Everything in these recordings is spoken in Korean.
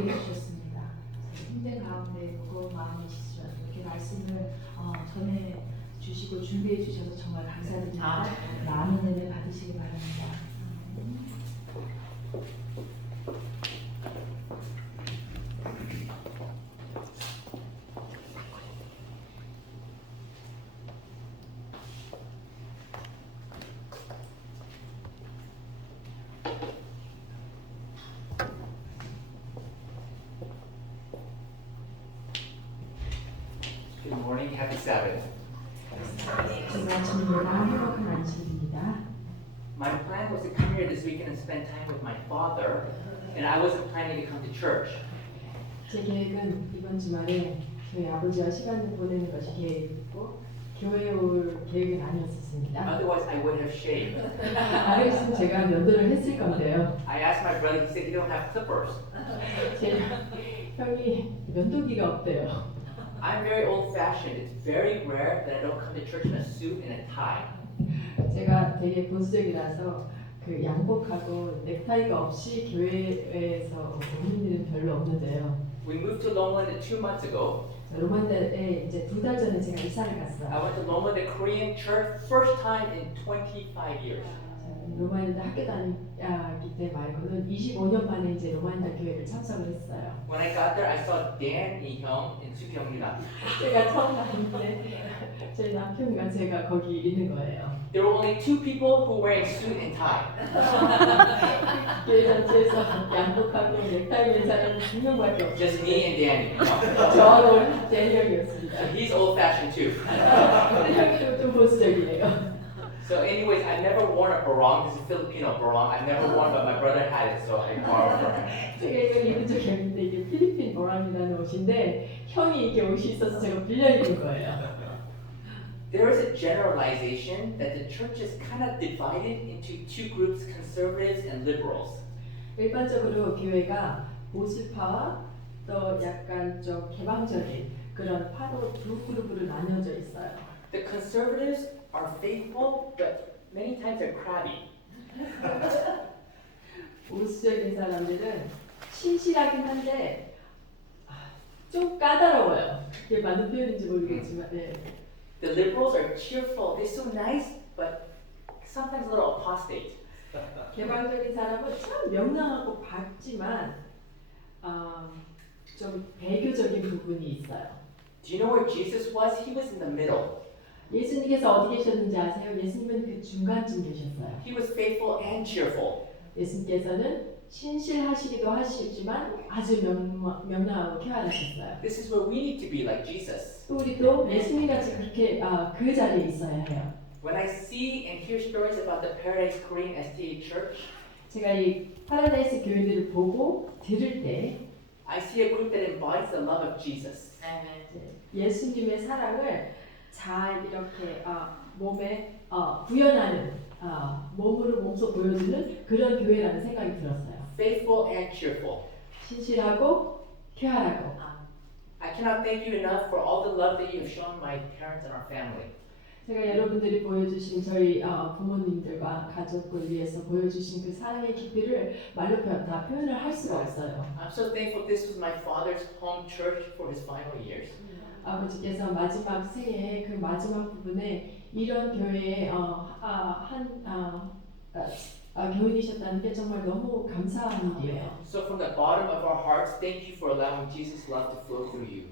얘기해 주셨습니다. 힘든 가운데 무거운 마음이시지만 이렇게 말씀을 전해 주시고 준비해 주셔서 정말 감사드립니다. 많은 은혜 받으시기 바랍니다. Good morning, happy Sabbath. 좋은 아침입니다. 행복한 아침입니다. My plan was to come here this weekend and spend time with my father, and I wasn't planning to come to church. 제 계획은 이번 주말에 저희 아버지와 시간을 보내는 것이 계획이고 교회에 올 계획은 아니었습니다. Otherwise, I would have shaved. 알겠으면 제가 면도를 했을 건데요. I asked my brother, he said he don't have clippers. 제 형이 면도기가 없대요. I'm very old-fashioned. It's very rare that I don't come to church in a suit and a tie. 제가 되게 보수적이라서 그 양복하고 넥타이가 없이 교회에서 오는 일은 별로 없는데요. We moved to Longland 2 months ago. 로만다에 이제 2달 전에 제가 이사를 I 갔어요. went to Longland, the Korean church, first time in 25 years. 로마인다 학교 다니기 때 말고는 25년 만에 이제 로마인다 교회를 참석을 했어요. When I got there, I saw Dan Lee-hyung and Soo Kyung-mina. 제가 처음 다니는데 저희 남편과 제가 거기 있는 거예요. There were only 2 people who were wearing suit and tie. 교회 전체에서 양복하고 넥타이 맨 사람은 2명밖에 Just 없었어요. me and Danny. 저하고 제니 형이었습니다. He's old-fashioned too. 형도 좀 보수적이에요. So anyways, I've never worn a barong. This is Filipino barong. I've never worn, but my brother had it, so I borrowed from him. 제가 이걸 입은 적이 없는데 이게 필리핀 보람이라는 옷인데 형이 이게 옷이 있어서 제가 빌려 입은 거예요. There is a generalization that the church is kind of divided into 2 groups, conservatives and liberals. 일반적으로 교회가 보수파와 또 약간 좀 개방적인 그런 파로 두 그룹으로 나뉘어져 있어요. The conservatives are faithful, but many times they're crabby. 보수적인 사람들은 신실하긴 한데 좀 까다로워요. 이게 맞는 표현인지 모르겠지만 네. The liberals are cheerful. They're so nice, but sometimes a little apostate. 개방적인 사람은 참 명랑하고 밝지만 좀 배교적인 부분이 있어요. Do you know where Jesus was? He was in the middle. 예수님께서 어디 계셨는지 아세요? 예수님은 그 중간쯤 계셨어요. He was faithful and cheerful. 예수님께서는 신실하시기도 하시지만 아주 명랑하고 쾌활하셨어요. This is where we need to be like Jesus. 또 우리도 예수님같이 그렇게 그 자리에 있어야 해요. When I see and hear stories about the Paradise Korean SDA Church, 제가 이 파라다이스 교회들을 보고 들을 때 I see a group that embodies the love of Jesus. 예수님의 사랑을 잘 이렇게 몸에 구현하는 몸으로 몸소 보여주는 그런 교회라는 생각이 들었어요. Faithful and cheerful. 신실하고 쾌활하고. I cannot thank you enough for all the love that you have shown my parents and our family. 제가 여러분들이 보여주신 저희 부모님들과 가족을 위해서 보여주신 그 사랑의 깊이를 말로 다 표현을 할 수가 없어요. I'm so thankful this was my father's home church for his final years. 아버지께서 마지막 생애 그 마지막 부분에 이런 교회에 교인이셨다는 게 정말 너무 감사한 일이에요. So from the bottom of our hearts, thank you for allowing Jesus' love to flow through you.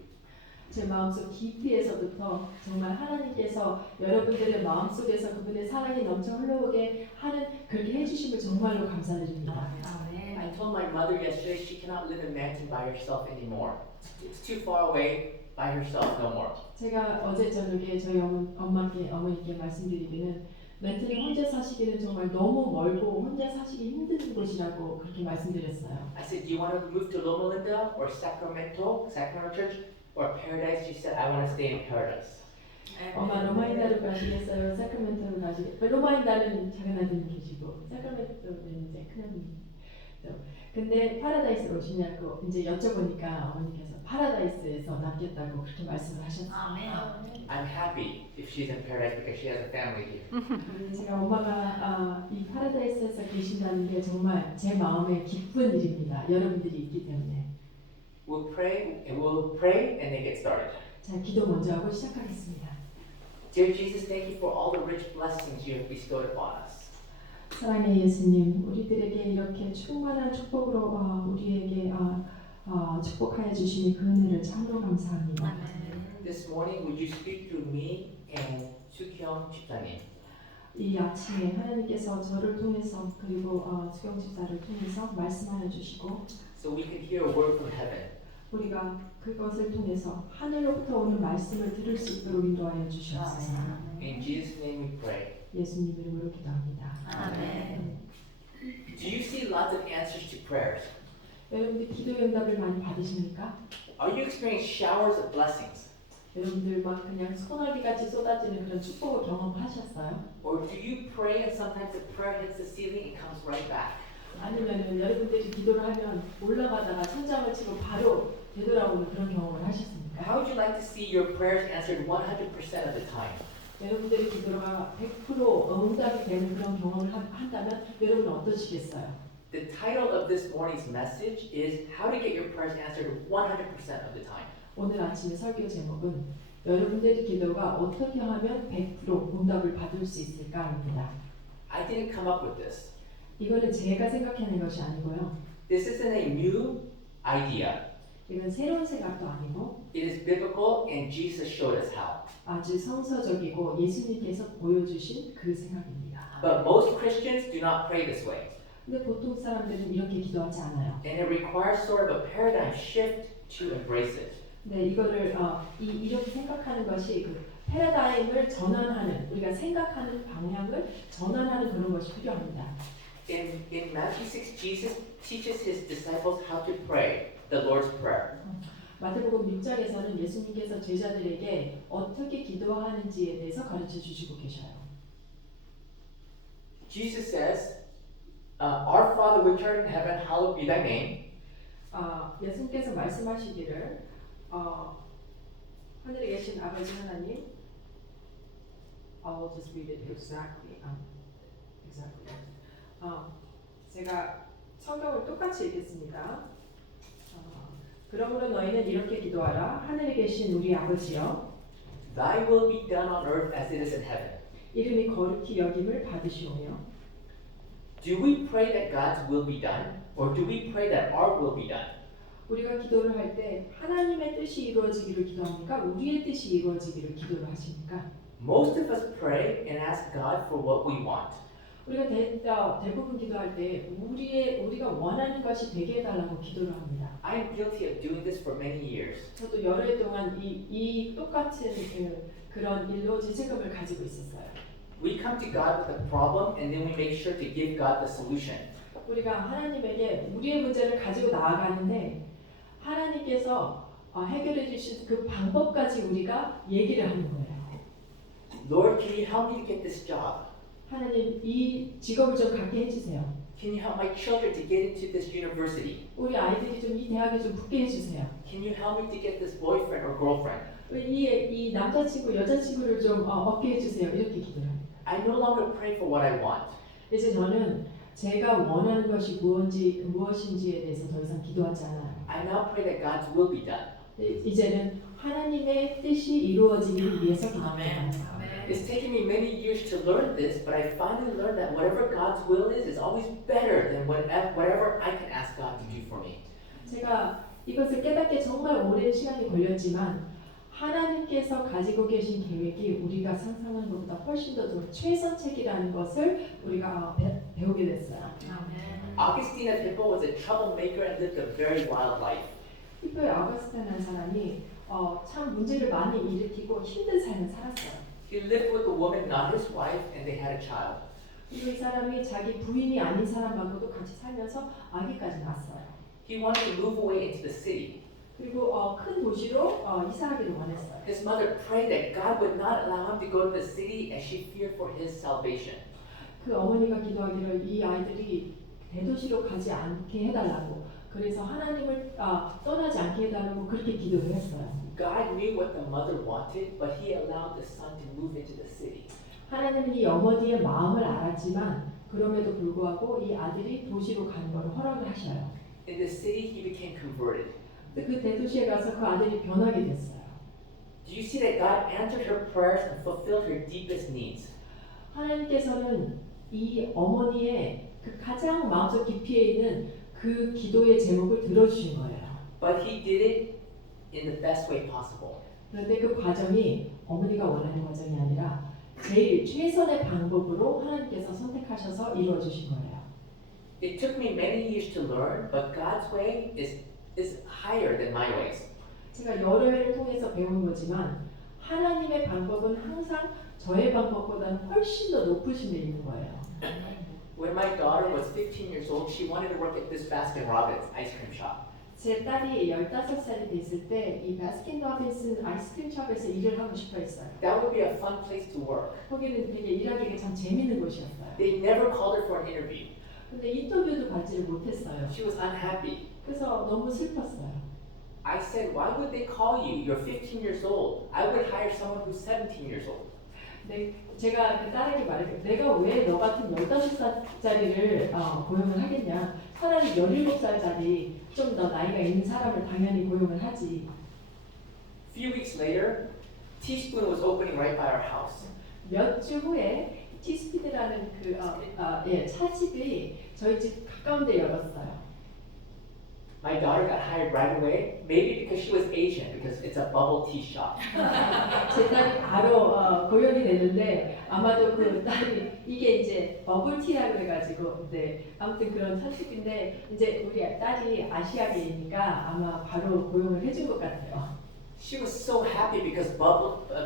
제 마음속 깊이에서부터 정말 하나님께서 여러분들의 마음속에서 그분의 사랑이 넘쳐 흘러오게 하는 그렇게 해주심을 정말로 감사드립니다. I told my mother yesterday she cannot live in Manton by herself anymore. It's too far away by herself no more. 제가 어제 저녁에 저희 어머니께 말씀드리기는 멘트는 혼자 사시기는 정말 너무 멀고 혼자 사시기 힘든 곳이라고 그렇게 말씀드렸어요. I said, do you want to move to Loma Linda or Sacramento Church or Paradise? She said, I want to stay in Paradise. 엄마 로마인다로 가시겠어요? 사크라멘토로 가시겠어요? 로마인다는 작은 아드님 계시고 사크라멘토는 이제 큰 아드님. 근데 파라다이스로 오시냐고 이제 여쭤보니까 어머니께서 파라다이스에서 낫겠다고 그렇게 말씀을 하셨어요. I'm happy if she's in Paradise because she has a family here. 제가 엄마가 이 파라다이스에서 계신다는 게 정말 제 마음에 기쁜 일입니다. 여러분들이 있기 때문에. We'll pray and then get started. 자, 기도 먼저 하고 시작하겠습니다. Dear Jesus, thank you for all the rich blessings you have bestowed upon us. 사랑의 예수님, 우리들에게 이렇게 충만한 축복으로 우리에게 축복하여 주시니 그 은혜를 참으로 감사합니다. This morning, would you speak through me and 수경 집사님? 이 아침에 하나님께서 저를 통해서 그리고 수경 집사를 통해서 말씀하여 주시고 So we can hear a word from heaven. 우리가 그것을 통해서 하늘로부터 오는 말씀을 들을 수 있도록 인도하여 주시옵소서. In Jesus' name we pray. 예수님 이름으로 기도합니다. 아멘. Do you see lots of answers to prayers? 여러분들 기도 응답을 많이 받으십니까? Are you experiencing showers of blessings? 여러분들 막 그냥 소나기 같이 쏟아지는 그런 축복을 경험하셨어요? Or do you pray and sometimes the prayer hits the ceiling and comes right back? 아니면은 여러분들이 기도를 하면 올라가다가 천장을 치고 바로 되돌아오는 그런 경험을 하셨습니까? How would you like to see your prayers answered 100% of the time? 여러분들이 기도가 100% 응답이 되는 그런 경험을 한다면 여러분은 어떠시겠어요? The title of this morning's message is How to Get Your Prayers Answered 100% of the Time. 오늘 아침의 설교 제목은 여러분들의 기도가 어떻게 하면 100% 응답을 받을 수 있을까입니다. I didn't come up with this. 이거는 제가 생각해낸 것이 아니고요. This isn't a new idea. 이건 새로운 생각도 아니고 It is biblical and Jesus showed us how. 아주 성서적이고 예수님께서 보여주신 그 생각입니다. But most Christians do not pray this way. 근데 보통 사람들은 이렇게 기도하지 않아요. And it requires sort of a paradigm shift to embrace it. 네, 이거를 이렇게 생각하는 것이 그 패러다임을 전환하는 우리가 생각하는 방향을 전환하는 그런 것이 필요합니다. In Matthew 6, Jesus teaches his disciples how to pray the Lord's Prayer. 마태복음 6장에서는 예수님께서 제자들에게 어떻게 기도하는지에 대해서 가르쳐 주시고 계셔요. Jesus says, Our Father which art in heaven, hallowed be thy name. 예수님께서 말씀하시기를 하늘에 계신 아버지 하나님, I'll just read it exactly. 제가 성경을 똑같이 읽겠습니다. 그러므로 너희는 이렇게 기도하라. 하늘에 계신 우리 아버지여, Thy will be done on earth as it is in heaven. 이름이 거룩히 여김을 받으시오며. Do we pray that God's will be done, or do we pray that our will be done? 우리가 기도를 할 때 하나님의 뜻이 이루어지기를 기도합니까? 우리의 뜻이 이루어지기를 기도를 하십니까? Most of us pray and ask God for what we want. 우리가 대부분 기도할 때 우리가 원하는 것이 되게 해달라고 기도를 합니다. I am guilty of doing this for many years. 저도 여러 해 동안 이 똑같은 그런 일로 죄책감을 가지고 있었어요. We come to God with a problem and then we make sure to give God the solution. 우리가 하나님에게 우리의 문제를 가지고 나아가는데 하나님께서 해결해 주신 그 방법까지 우리가 얘기를 하는 거예요. Lord, can you help me to get this job? 하나님 이 직업을 좀 갖게 해주세요. Can you help my children to get into this university? 우리 아이들이 좀 이 대학에 좀 붙게 해주세요. Can you help me to get this boyfriend or girlfriend? 이 남자친구 여자친구를 좀 얻게 해주세요. 이렇게 기도해요. I no longer pray for what I want. 이제 저는 제가 원하는 것이 무엇인지에 대해서 더 이상 기도하지 않아요. I now pray that God's will be done. 이제는 하나님의 뜻이 이루어지기 위해서 기도합니다. It's taken me many years to learn this, but I finally learned that whatever God's will is always better than whatever I can ask God to do for me. 제가 이것을 깨닫게 정말 오랜 시간이 걸렸지만 하나님께서 가지고 계신 계획이 우리가 상상하는 것보다 훨씬 더 최선책이라는 것을 우리가 배우게 됐어요. Augustine of Hippo was a troublemaker and lived a very wild life. 히포의 아우구스틴이라는 사람이 참 문제를 많이 일으키고 힘든 삶을 살았어요. He lived with a woman, not his wife, and they had a child. 그리고 이 사람이 자기 부인이 아닌 사람하고도 같이 살면서 아기까지 낳았어요. He wanted to move away into the city. 그리고 큰 도시로 이사하기를 원했어요. His mother prayed that God would not allow him to go to the city as she feared for his salvation. 그 어머니가 기도하기를 이 아이들이 대도시로 가지 않게 해달라고, 그래서 하나님을 떠나지 않게 해달라고 그렇게 기도를 했어요. God knew what the mother wanted, but he allowed the son to move into the city. 하나님은 이 어머니의 마음을 알았지만 그럼에도 불구하고 이 아들이 도시로 가는 것을 허락을 하셔요. In the city, he became converted. 그 대도시에 가서 그 아들이 변하게 됐어요. Do you see that God answered her prayers and fulfilled her deepest needs? 하나님께서는 이 어머니의 그 가장 마음속 깊이에 있는 그 기도의 제목을 들어주신 거예요. But He did it in the best way possible. 그런데 그 과정이 어머니가 원하는 과정이 아니라 제일 최선의 방법으로 하나님께서 선택하셔서 이루어 주신 거예요. It took me many years to learn, but God's way is higher than my ways. 제가 여러 해를 통해서 배운 거지만 하나님의 방법은 항상 저의 방법보다는 훨씬 더 높으신 데 있는 거예요. When my daughter was 15 years old, she wanted to work at this Baskin-Robbins ice cream shop. 제 딸이 15살이 됐을 때 이 바스킨 로빈슨 아이스크림 샵에서 일을 하고 싶어 했어요. That would be a fun place to work. 거기는 되게 일하기가 참 재밌는 곳이었어요. They never called her for an interview. 근데 인터뷰도 받지를 못했어요. She was unhappy. 그래서 너무 슬펐어요. I said, why would they call you? You're 15 years old. I would hire someone who's 17 years old. 제가 그 딸에게 말했어요. 내가 왜 너 같은 15살짜리를 고용을 하겠냐. 차라리 17살짜리 좀 더 나이가 있는 사람을 당연히 고용을 하지. Few weeks later, Teaspoon was opening right by our house. 몇 주 후에 티스피드라는 차집이 저희 집 가까운 데 열었어요. My daughter got hired right away, maybe because she was Asian, because it's a bubble tea shop. 제 딸이 바로 고용이 됐는데 아마도 그 딸이 이게 이제 버블티라 그래가지고 아무튼 그런 차집인데 이제 우리 딸이 아시아계이니까 아마 바로 고용을 해준 것 같아요. She was so happy because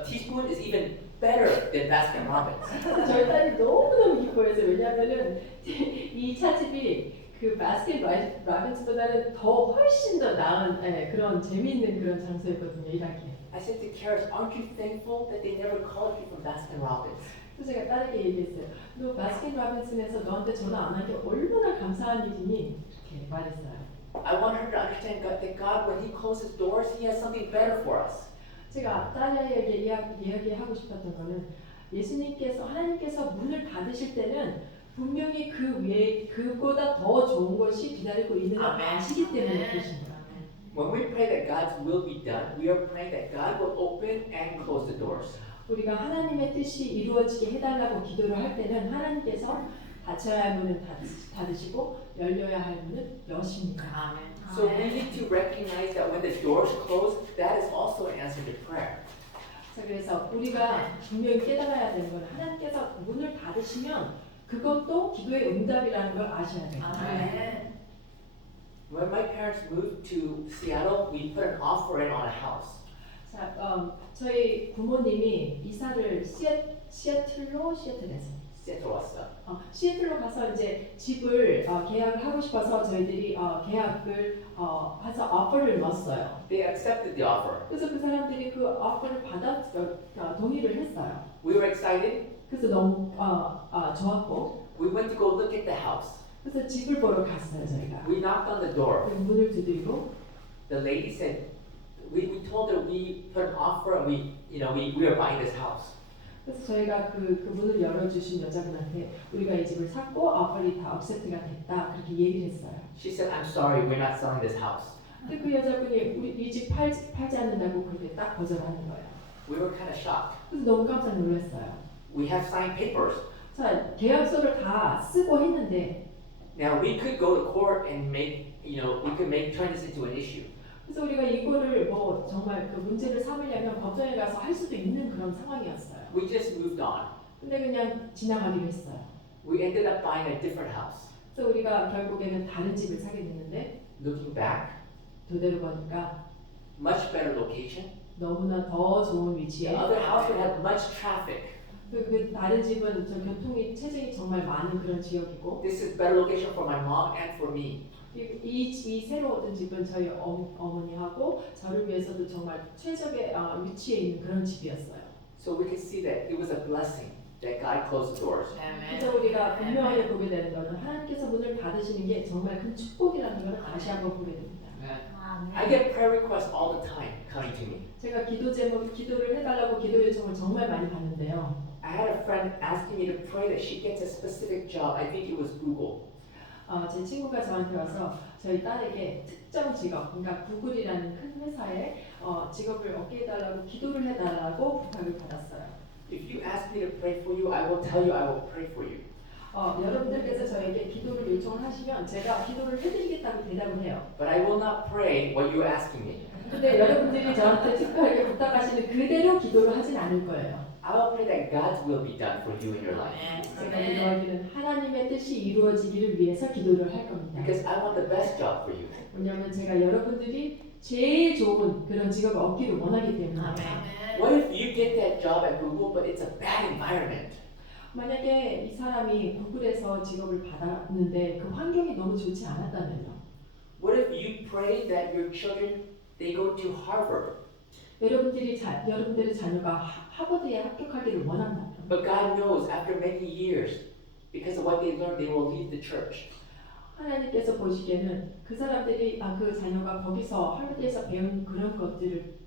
Teaspoon is even better than Baskin-Robbins. 저희 딸이 너무너무 기뻐해서 왜냐하면은 이 차집이 그 바스킨 라빈스보다는 더 훨씬 더 나은 그런 재미있는 그런 장소였거든요, 일하기에. I said to Karis, aren't you thankful that they never called you from Baskin-Robbins? 그래서 제가 딸에게 얘기했어요. 너 바스킨 라빈슨에서 너한테 전화 안 한 게 얼마나 감사한 일이니? 이렇게 말했어요. I want her to understand that God, when He closes doors, He has something better for us. 제가 딸에게 이야기하고 싶었던 거는 예수님께서 하나님께서 문을 닫으실 때는 분명히 그 위에 그보다 더 좋은 것이 기다리고 있는 걸 아시기 때문에 그러신 거예요. When we pray that God's will be done, we are praying that God will open and close the doors. 우리가 하나님의 뜻이 이루어지게 해달라고 기도를 할 때는 하나님께서 닫혀야 할 문은 닫으시고 열려야 할 문은 여십니다. So we need to recognize that when the doors close, that is also an answer to prayer. 자, 그래서 우리가 분명히 깨달아야 되는 건 하나님께서 문을 닫으시면 그것도 기도의 응답이라는 걸 아셔야 돼요. When my parents moved to Seattle, we put an offer in on a house. 자, 저희 부모님이 이사를 시애틀에서 Seattle 왔어. 시애틀로 가서 이제 집을 계약을 하고 싶어서 저희들이 계약을 해서 오퍼를 넣었어요. They accepted the offer. 그래서 그 사람들이 그 오퍼를 받아 동의를 했어요. We were excited. 그래서 너무 좋았고 We went to go look at the house. 그래서 집을 보러 갔어요 저희가. We knocked on the door. 그 문을 두드리고 The lady said, we told her we put an offer and we are buying this house. 그래서 저희가 그 문을 열어주신 여자분한테 우리가 이 집을 샀고 오퍼리 다 액셉트가 됐다 그렇게 얘기를 했어요. She said, I'm sorry, we're not selling this house. 근데 그 여자분이 우리 이 집 팔지 않는다고 그렇게 딱 거절하는 거예요. We were kind of shocked. 그래서 너무 깜짝 놀랐어요. We have signed papers. 자, 계약서를 다 쓰고 했는데 Now we could go to court and turn this into an issue. 그래서 우리가 이거를 뭐 정말 그 문제를 삼으려면 법정에 가서 할 수도 있는 그런 상황이었어요. We just moved on. 근데 그냥 지나가기로 했어요. We ended up buying a different house. 그래서 우리가 결국에는 다른 집을 사게 됐는데 Looking back, 도대로 보니까 much better location. 너무나 더 좋은 The 위치에 other house would have much traffic. 그 다른 집은 저 교통이 체증이 정말 많은 그런 지역이고 This is better location for my mom and for me. 이 새로 얻은 집은 저희 어머니하고 저를 위해서도 정말 최적의 위치에 있는 그런 집이었어요. So we could see that it was a blessing that God closed the doors. 그래서 우리가 분명하게 보게 되는 것은 하나님께서 문을 닫으시는 게 정말 큰 축복이라는 것을 다시 한번 보게 됩니다. I get prayer requests all the time coming to me. 제가 기도를 해달라고 기도 요청을 정말 많이 받는데요. I had a friend asking me to pray that she gets a specific job. I think it was Google. 제 친구가 저한테 와서 저희 딸에게 특정 직업, 그러니까 구글이라는 큰 회사에 직업을 얻게 해달라고 기도를 해달라고 부탁을 받았어요. If you ask me to pray for you, I will tell you I will pray for you. 여러분들께서 저에게 기도를 요청을 하시면 제가 기도를 해드리겠다고 대답을 해요. But I will not pray what you're asking me. 근데 여러분들이 저한테 특별하게 부탁하시는 그대로 기도를 하진 않을 거예요. I will pray that God's will be done for you in your life. 제가 기도하기는 하나님의 뜻이 이루어지기를 위해서 기도를 할 겁니다. Because I want the best job for you. 왜냐하면 제가 여러분들이 제일 좋은 그런 직업을 얻기를 원하기 때문에. What if you get that job at Google, but it's a bad environment? 만약에 이 사람이 구글에서 직업을 받았는데 그 환경이 너무 좋지 않았다면요. What if you pray that your children they go to Harvard, 여러분들의 자녀가 하버드에 합격하기를 원한다면. but God knows after many years, because of what they learned, they will leave the church. 하나님께서 보시기에는 그 사람들이 그 자녀가 거기서 하버드에서 배운 그런 것들을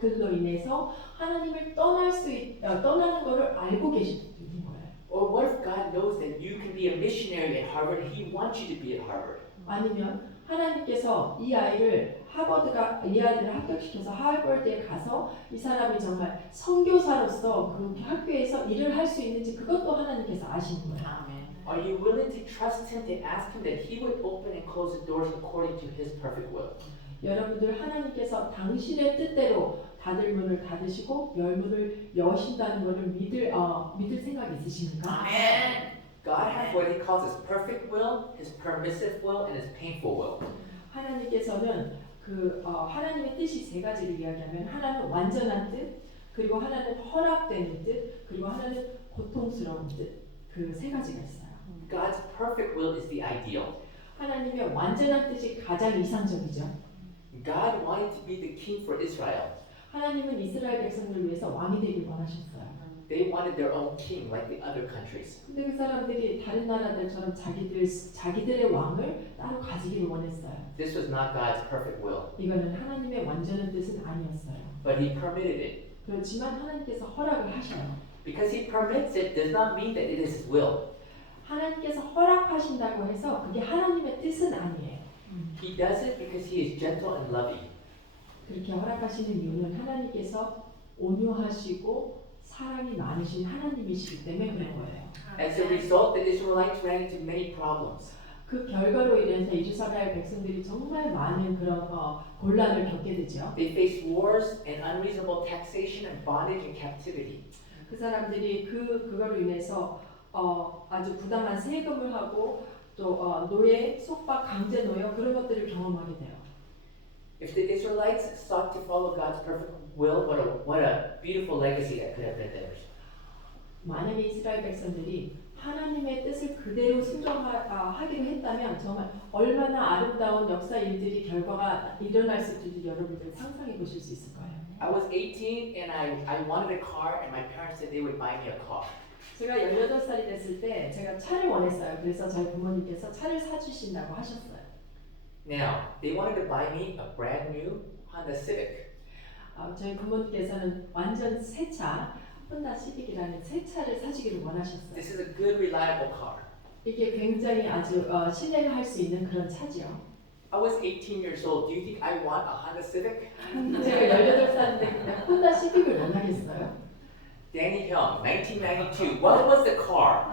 그로 인해서 하나님을 떠나는 것을 알고 계시는 거예요. Or what if God knows that you can be a missionary at Harvard and He wants you to be at Harvard? 아니면 하나님께서 이 아이를 합격시켜서 하버드에 가서 이 사람이 정말 선교사로서 그 학교에서 일을 할 수 있는지 그것도 하나님께서 아시는 거예요. Are you willing to trust Him, to ask Him that He would open and close the doors according to His perfect will? 여러분들 하나님께서 당신의 뜻대로 닫을 문을 닫으시고 열 문을 여신다는 것을 믿을 생각이 있으십니까? God has what He calls His perfect will, His permissive will, and His painful will. 하나님께서는 하나님의 뜻이 세 가지를 이야기하면 하나는 완전한 뜻, 그리고 하나는 허락되는 뜻, 그리고 하나는 고통스러운 뜻. 그 세 가지가 있어요. God's perfect will is the ideal. 하나님의 완전한 뜻이 가장 이상적이죠. God wanted to be the king for Israel. 하나님은 이스라엘 백성들을 위해서 왕이 되길 원하셨어요. They wanted their own king like the other countries. 근데 그 사람들이 다른 나라들처럼 자기들의 왕을 따로 가지기를 원했어요. This was not God's perfect will, 이거는 하나님의 완전한 뜻은 아니었어요. but He permitted it. 그렇지만 하나님께서 허락을 하셔요. Because He permits it does not mean that it is His will. 하나님께서 허락하신다고 해서 그게 하나님의 뜻은 아니에요. He does it because He is gentle and loving. 그렇게 허락하시는 이유는 하나님께서 온유하시고 사랑이 많으신 하나님이시기 때문에 그런 거예요. As a result, the Israelites ran into many problems. 그 결과로 인해서 이스라엘 백성들이 정말 많은 그런 곤란을 겪게 되죠. They faced wars and unreasonable taxation and bondage and captivity. 그 사람들이 그거로 인해서 아주 부당한 세금을 하고 또 노예, 속박, 강제 노예 그런 것들을 경험하게 돼요. If the Israelites sought to follow God's perfect will, what a beautiful legacy that could have been theirs. 만약에 이스라엘 백성들이 하나님의 뜻을 그대로 순종하기로 했다면 정말 얼마나 아름다운 역사 일들이 결과가 일어날 수 있을지 여러분들 상상해 보실 수 있을 거예요. I was 18 and I wanted a car and my parents said they would buy me a car. 제가 18살이 됐을 때 제가 차를 원했어요. 그래서 저희 부모님께서 차를 사주신다고 하셨어요. Now, they wanted to buy me a brand new Honda Civic. 저희 부모님께서는 완전 새 차, 혼다 시빅이라는 새 차를 사주기를 원하셨어요. This is a good, reliable car. 이게 굉장히 아주 신뢰를 할 수 있는 그런 차지요. I was 18 years old. Do you think I want a Honda Civic? 제가 18살인데 그냥 혼다 시빅을 원하겠어요? Danny Hyung, 1992. What was the car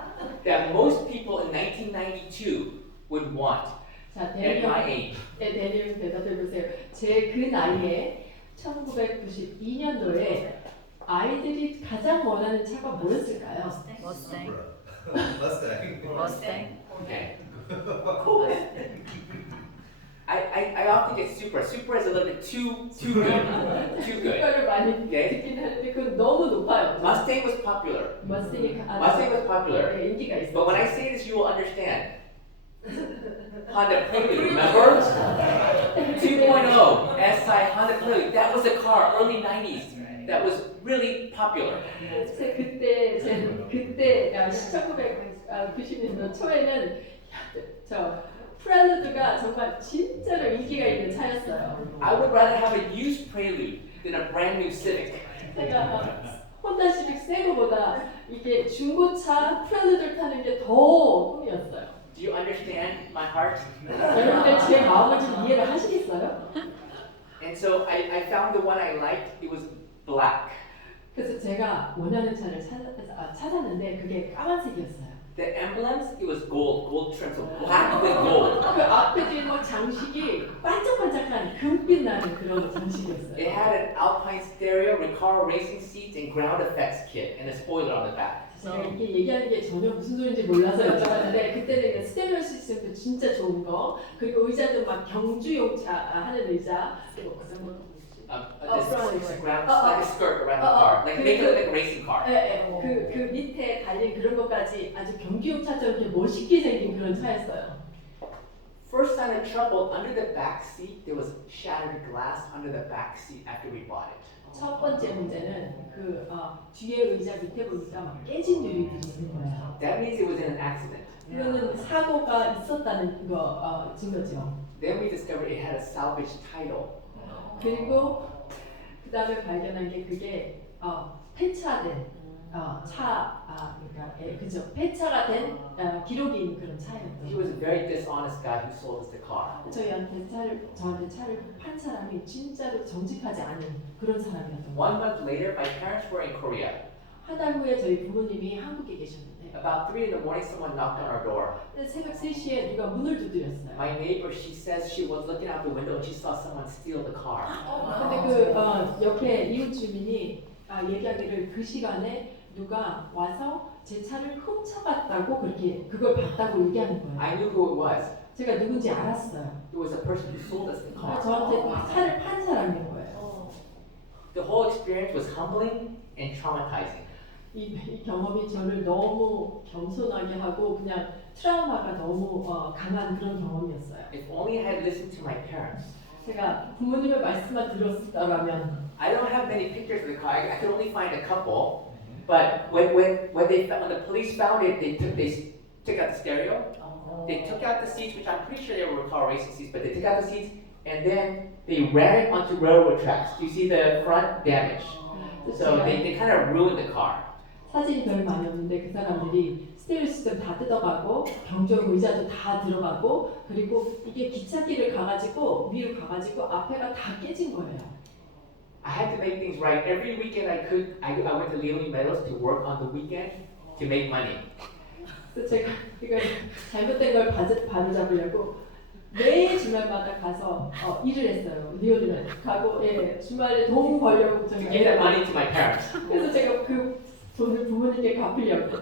that most people in 1992 would want 자, at my age? 대리형 대답해 보세요. 제 그 나이에 1992년도에 아이들이 가장 원하는 차가 뭐였을까요? Mustang. Mustang. Okay. I often get Supra. Supra is a little bit too good. Too good. 이거를 많이 Okay. 듣긴 하는데 그건 너무 높아요. Mustang was popular. 머스탱이 Mustang was popular. 인기가 있어요. But when I say this, you will understand. Honda Prelude, remember? 2.0 SI Honda Prelude. That was a car, early 90s. That was really popular. 그때 1990년도 초에는 저 프렐루드가 정말 진짜로 인기가 있는 차였어요. I would rather have a used Prelude than a brand new Civic. 제가 혼다 시빅 새 거보다 이게 중고차 프렐루드를 타는 게 더 꿈이었어요. Do you understand my heart? 여러분들 제 마음을 좀 이해를 하시겠어요? And so I found the one I liked. It was black. 그래서 제가 원하는 차를 찾았는데 그게 까만색이었어요. The emblems, it was gold trim, so black with gold. 그 앞에 뒤에 막 장식이 반짝반짝한 금빛 나는 그런 It 장식이었어요. had an Alpine stereo, Recaro racing seats, and ground effects kit, and a spoiler on the back. 제가 이렇게 얘기하는 게 전혀 무슨 소리인지 몰라서 여쭤봤는데 그때는 스테레오 시스템도 진짜 좋은 거 그리고 의자도 막 경주용차 하는 의자 그리고 This front. ground, like a skirt around the car, like make it look like a racing car. 그 밑에 달린 그런 것까지 아주 경주용차처럼 이렇게 멋있게 생긴 그런 차였어요. First sign of trouble, under the back seat, there was shattered glass under the back seat after we bought it. 첫 번째 문제는 그 뒤에 의자 밑에 보니까 막 깨진 유리들이 있는 거예요. That means it was in an accident. 그거는 사고가 있었다는 거 증거죠. Then we discovered it had a salvage title. 그리고 그 다음에 발견한 게 그게 폐차된 그러니까 그죠 폐차가 된 기록이 있는 그런 차였던. He was a very dishonest guy who sold us the car. 저한테 차를 판 사람이 진짜로 정직하지 않은 그런 사람이었던. 1 month later, my parents were in Korea. 한 달 후에 저희 부모님이 한국에 계셨는데 About 3 in the morning, someone knocked on our door. 새벽 3시에 누가 문을 두드렸어요. My neighbor, she says she was looking out the window and she saw someone steal the car. 근데 그 옆에 이웃 주민이 얘기하기를 그 시간에 누가 와서 제 차를 훔쳐갔다고 그렇게 그걸 봤다고 얘기하는 거예요. I knew who it was. 제가 누군지 알았어요. It was the person who sold us the car. 저한테 차를 판 사람인 거예요. The whole experience was humbling and traumatizing. 이 경험이 저를 너무 겸손하게 하고 그냥 트라우마가 너무 강한 그런 경험이었어요. If only I had listened to my parents. 제가 부모님의 말씀만 들었다면 I don't have many pictures of the car. I could only find a couple. But when the police found it, they took out the stereo. They took out the seats, which I'm pretty sure they were car racing seats, but they took out the seats and then they ran it onto railroad tracks. Do you see the front damage? So they kind of ruined the car. 사진이 별 많이 없는데 그 사람들이 스테레오 시스템 다 뜯어가고 경적 의자도 다 들어가고 그리고 이게 기찻길을 가가지고 위로 가가지고 앞에가 다 깨진 거예요. I had to make things right. Every weekend I went to Leonie Meadows to work on the weekend to make money. 그래서 제가 이거 잘못된 걸 바로잡으려고 매 주말마다 가서 일을 했어요. 리오리를 가고 주말에 돈 벌려고 To give that money to my parents. 그래서 제가 그 돈을 부모님께 갚으려고.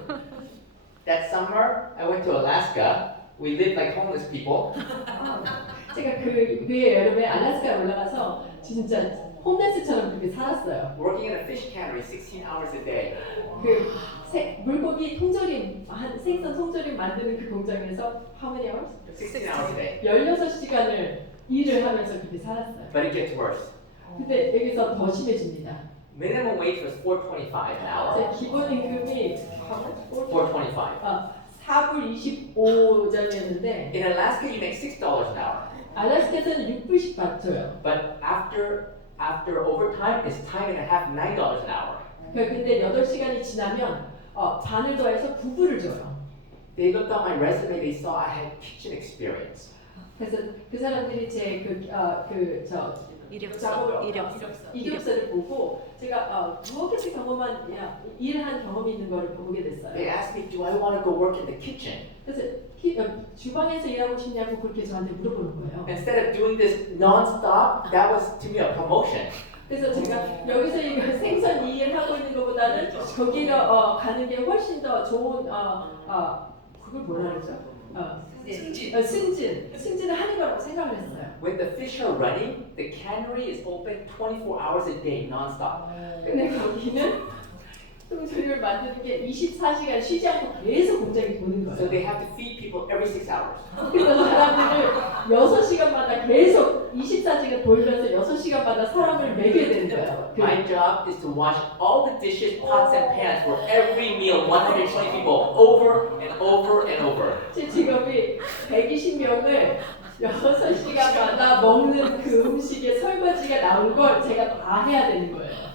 That summer, I went to Alaska. We lived like homeless people. 제가 그해 여름에 알래스카에 올라가서 진짜 홈레스처럼 그렇게 살았어요. Working in a fish cannery 16 hours a day. 물고기 통조림 생선 통조림 만드는 그 공장에서 how many hours? 16 hours a day. 16시간을 일을 하면서 그렇게 살았어요. But it gets worse. 근데 여기서 더 심해집니다. Minimum wage was $4.25 an hour. 제 기본 임금이 4.25. 4불 25전이었는데 In Alaska, you make $6 an hour. 알래스카에서는 6불씩 받줘요. But after overtime, it's time and a half, $9 an hour. 근데 8시간이 지나면 반을 더해서 9불을 줘요. They looked on my resume. They saw I had kitchen experience. 그래서 그 사람들이 제 이력서를 보고 제가 두어 개의 경험한 일한 경험이 있는 거를 보게 됐어요. They asked me, do I want to go work in the kitchen? 그래서 주방에서 일하고 싶냐고 그렇게 저한테 물어보는 거예요. Instead of doing this non-stop, that was to me a promotion. 그래서 제가 여기서 이 생선 일을 하고 있는 것보다는 거기로 가는 게 훨씬 더 좋은 그걸 뭐라 그러죠? 승진을 하는 거라고 생각을 했어요. When the fish are running, the cannery is open 24 hours a day, non-stop. 근데 거기는 통조림을 만드는 게 24시간 쉬지 않고 계속 공장이 도는 So 거예요. they have to feed people every 6 hours. 그래서 사람들을 6시간마다 계속 24시간 돌면서 6시간마다 사람을 먹여야 되는 거예요. My job is to wash all the dishes, pots, and pans for every meal, 120 people, over and over and over. 제 직업이 120명을 6시간마다 먹는 그 음식의 설거지가 나온 걸 제가 다 해야 되는 거예요.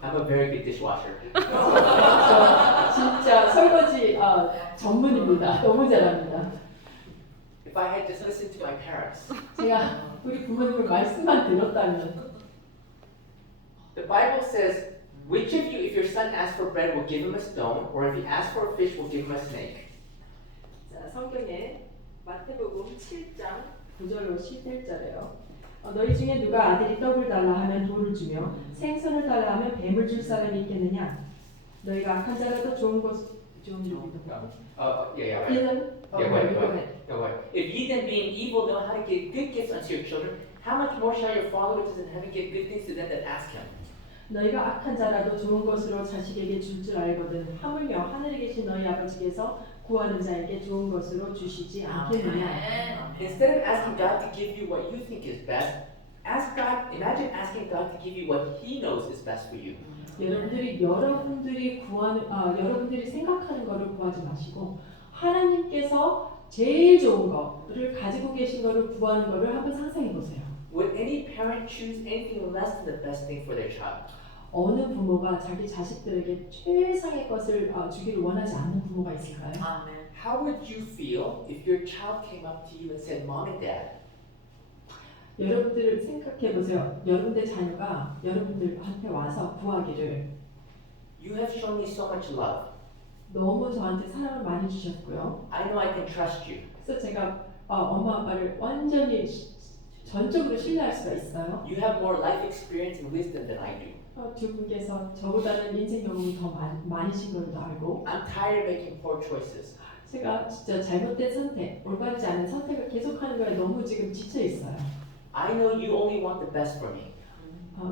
I'm a very good dishwasher. 저 진짜 설거지 전문입니다. 너무 잘합니다. if I had just listened to my parents. 제가 우리 부모님의 말씀만 들었다면 The Bible says, which of you, if your son asks for bread, will give him a stone, or if he asks for a fish, will give him a snake? 자, 성경에 마태복음 7장 9절로 11절에요. 너희 중에 누가 아들이 떡을 달라 하면 돌을 주며 생선을 달라 하면 뱀을 줄 사람이 있겠느냐? 너희가 악한 자라도 좋은 것 좋은 것도 Yeah, right. 이는 Yeah, wait, wait. If ye then being evil know how to give good gifts unto your children, how much more shall your Father which is in heaven give good things to them that ask him? 너희가 악한 자라도 좋은 것으로 자식에게 줄 줄 알거든 하물며 하늘에 계신 너희 아버지께서 구하는 자에게 좋은 것으로 주시지 않겠느냐. Instead of asking God to give you what you think is best, ask God. Imagine asking God to give you what He knows is best for you. 여러분들이 생각하는 거를 구하지 마시고 하나님께서 제일 좋은 거를 가지고 계신 거를 구하는 거를 한번 상상해 보세요. Would any parent choose anything less than the best thing for their child? 어느 부모가 자기 자식들에게 최상의 것을 주기를 원하지 않는 부모가 있을까요? How would you feel if your child came up to you and said, "Mom and Dad, 여러분들 생각해 보세요. 여러분들 자녀가 여러분들한테 와서 구하기를 you have shown me so much love. 너무 저한테 사랑을 많이 주셨고요. I know I can trust you. 그래서 제가 엄마 아빠를 완전히 전적으로 신뢰할 수가 있어요. You have more life experience and wisdom than I do. 두 분께서 저보다는 인생 경험이 더 많으신 걸도 알고 I'm tired of making poor choices. 제가 진짜 잘못된 선택, 올바르지 않은 선택을 계속하는 거에 너무 지금 지쳐 있어요. I know you only want the best for me.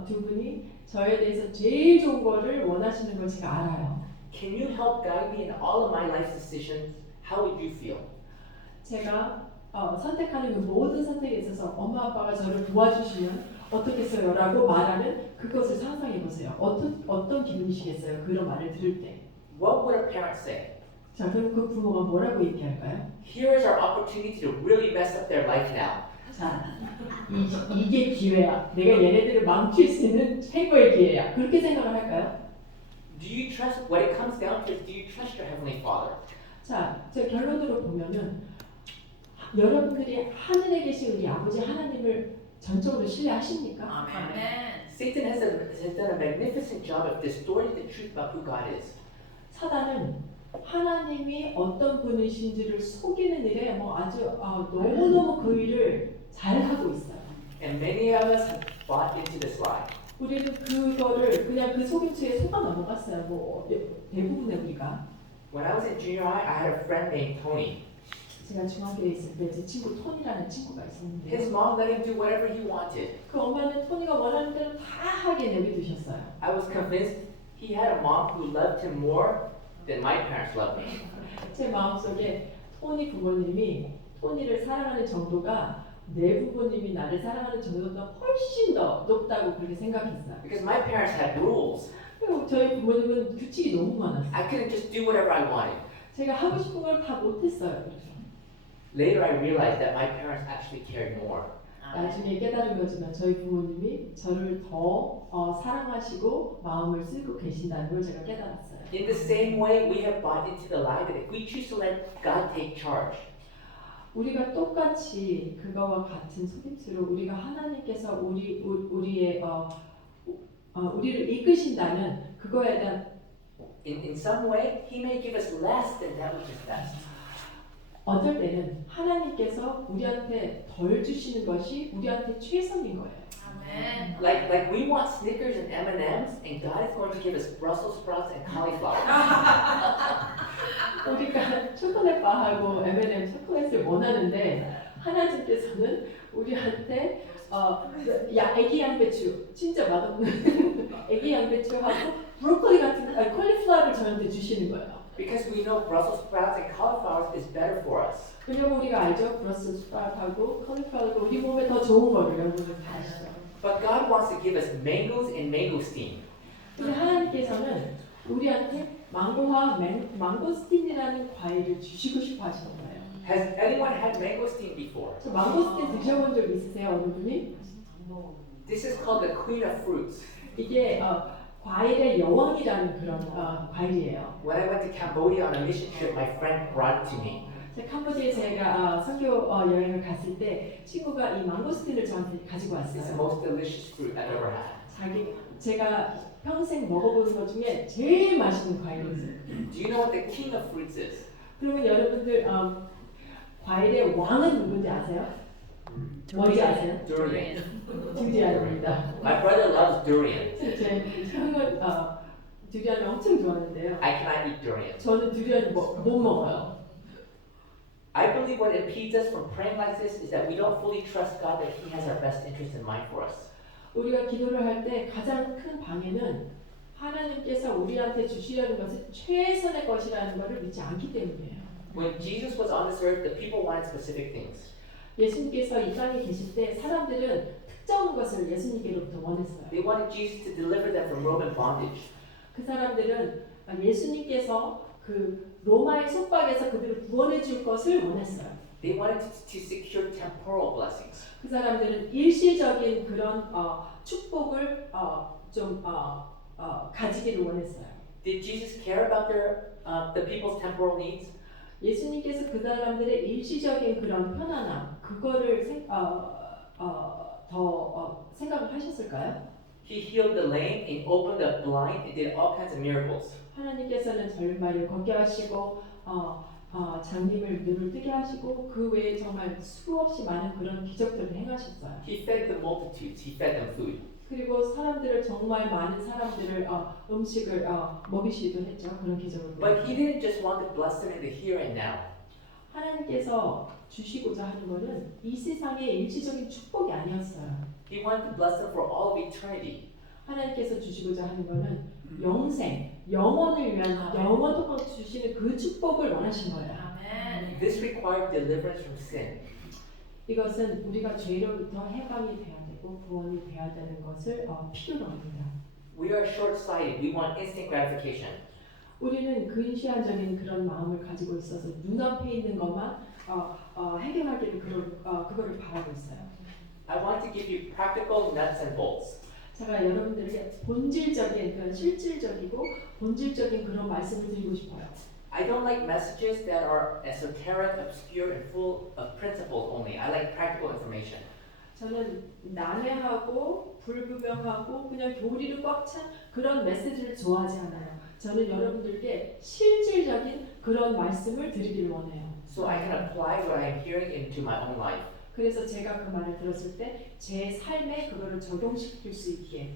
두 분이 저에 대해서 제일 좋은 거를 원하시는 걸 제가 알아요. Can you help guide me in all of my life decisions? How would you feel? 제가 선택하는 그 모든 선택에 있어서 엄마 아빠가 저를 도와주시면 어떻겠어요? 라고 말하는 그것을 상상해 보세요. 어떤 기분이시겠어요? 그런 말을 들을 때. What would a parent say? 자, 그럼 그 부모가 뭐라고 얘기할까요? Here is our opportunity to really mess up their life now. 자, 이게 기회야. 내가 얘네들을 망칠 수 있는 최고의 기회야. 그렇게 생각을 할까요? Do you trust, what it comes down to is, do you trust your Heavenly Father? 자, 제 결론으로 보면은 여러분들이 하늘에 계신 우리 아버지 하나님을 전적으로 신뢰하십니까? Satan has done a magnificent job of distorting the truth about who God is. 사단은 하나님이 어떤 분이신지를 속이는 일에 아주 너무너무 그 일을 잘 하고 있어요. And many of us have bought into this lie. 우리는 그거를 그냥 그 속임수에 속아 넘어갔어요. 대부분의 우리가. When I was in junior high, I had a friend named Tony. 제가 중학교에 있을 때 제 친구 토니라는 친구가 있었는데 His mom let him do whatever he wanted. 그 엄마는 토니가 원하는 대로 다 하게 내비두셨어요. I was convinced he had a mom who loved him more than my parents loved me. 제 마음속에 토니 부모님이 토니를 사랑하는 정도가 내 부모님이 나를 사랑하는 정도보다 훨씬 더 높다고 그렇게 생각했어요. Because my parents had rules. 그리고 저희 부모님은 규칙이 너무 많았어요. I couldn't just do whatever I wanted. 제가 하고 싶은 걸 다 못했어요. 그래서 Later I realized that my parents actually cared more. 나중에 깨달은 거지만 저희 부모님이 저를 더 사랑하시고 마음을 쓰고 계신다는 걸 제가 깨달았어요. In the same way, we have bought into the lie that if we choose to let God take charge, 우리가 똑같이 그거와 같은 속임수로 우리가 하나님께서 우리의 우리를 이끄신다는 그거에 대한 in some way, He may give us less than that which is best. 어떨 때는 하나님께서 우리한테 덜 주시는 것이 우리한테 최선인 거예요. Like we want Snickers and M&Ms, and God is going to give us Brussels sprouts and cauliflower. 우리가 초콜릿 바하고 M&M 초콜릿을 원하는데 하나님께서는 우리한테 애기 양배추 진짜 맛없는 애기 양배추하고 브로콜리 같은 콜리플라워를 저한테 주시는 거예요. Because we know Brussels sprouts and cauliflower is better for us. 왜냐면 우리가 알죠. 브러스 스프라우트하고 콜리플라워가 우리 몸에 더 좋은 거를 여러분들 다 아시죠. But God wants to give us mangoes and mangosteen. 근데 하나님께서는 우리한테 망고와 망고스틴이라는 과일을 주시고 싶어 하시는 거예요. Has anyone had mangosteen before? 저 망고스틴 드셔본 적 있으세요, 어느 분이? This is called the queen of fruits. 이게 과일의 여왕이라는 그런 과일이에요. When I went to Cambodia on a mission trip, my friend brought it to me. 캄보디아에 제가 선교 여행을 갔을 때 친구가 이 망고스틴을 저한테 가지고 It's the 왔어요. most delicious fruit I've ever had. 제가 평생 먹어보는 것 중에 제일 맛있는 과일이었어요. Do you know what the king of fruits is? 그러면 여러분들 과일의 왕은 누군지 아세요? 뭔지 아세요? Durian. 두리안입니다. My brother loves durian. 제 형은 두리안을 엄청 좋아하는데요. I cannot eat durian. 저는 두리안 못 먹어요. I believe what impedes us from praying like this is that we don't fully trust God that He has our best interest in mind for us. 우리가 기도를 할 때 가장 큰 방해는 하나님께서 우리한테 주시려는 것은 최선의 것이라는 것을 믿지 않기 때문이에요. When Jesus was on this earth, the people wanted specific things. 예수님께서 이 땅에 계실 때 사람들은 특정 것을 예수님께로부터 원했어요. They wanted Jesus to deliver them from Roman bondage. 그 사람들은 예수님께서 그 로마의 속박에서 그들을 구원해 줄 것을 원했어요. They wanted to secure temporal blessings. 그 사람들은 일시적인 그런 축복을 가지기를 원했어요. Did Jesus care about the people's temporal needs? 예수님께서 그 사람들의 일시적인 그런 편안함 그거를 생각을 하셨을까요? He healed the lame and opened the blind and did all kinds of miracles. 하나님께서는 절마를 걷게 하시고 장님을 눈을 뜨게 하시고 그 외에 정말 수없이 많은 그런 기적들을 행하셨어요. He fed the multitudes. He fed them food. 그리고 사람들을 정말 많은 사람들을 음식을 먹이시기도 했죠. 그런 기적을. But He didn't just want to bless them in the here and now. 하나님께서 주시고자 하는 것은 이 세상의 일시적인 축복이 아니었어요. He wanted to bless them for all of eternity. 하나님께서 주시고자 하는 것은 영생, 영원을 위한 영원토록 주시는 그 축복을 원하신 거예요. This required deliverance from sin. 이것은 우리가 죄로부터 해방이 돼야 되고 구원이 돼야 되는 것을 필요로 합니다. We are short-sighted. We want instant gratification. 우리는 근시안적인 그런 마음을 가지고 있어서 눈앞에 있는 것만 해결하기를 그거를 바라고 있어요. I want to give you practical nuts and bolts. 제가 여러분들에게 본질적인 그런 실질적이고 본질적인 그런 말씀을 드리고 싶어요. I don't like messages that are esoteric, obscure, and full of principles only. I like practical information. 저는 난해하고 불구명하고 그냥 교리로 꽉 찬 그런 메시지를 좋아하지 않아요. 저는 여러분들께 실질적인 그런 말씀을 드리기를 원해요. So I can apply what I am hearing into my own life. 그래서 제가 그 말을 들었을 때 제 삶에 그거를 적용시킬 수 있게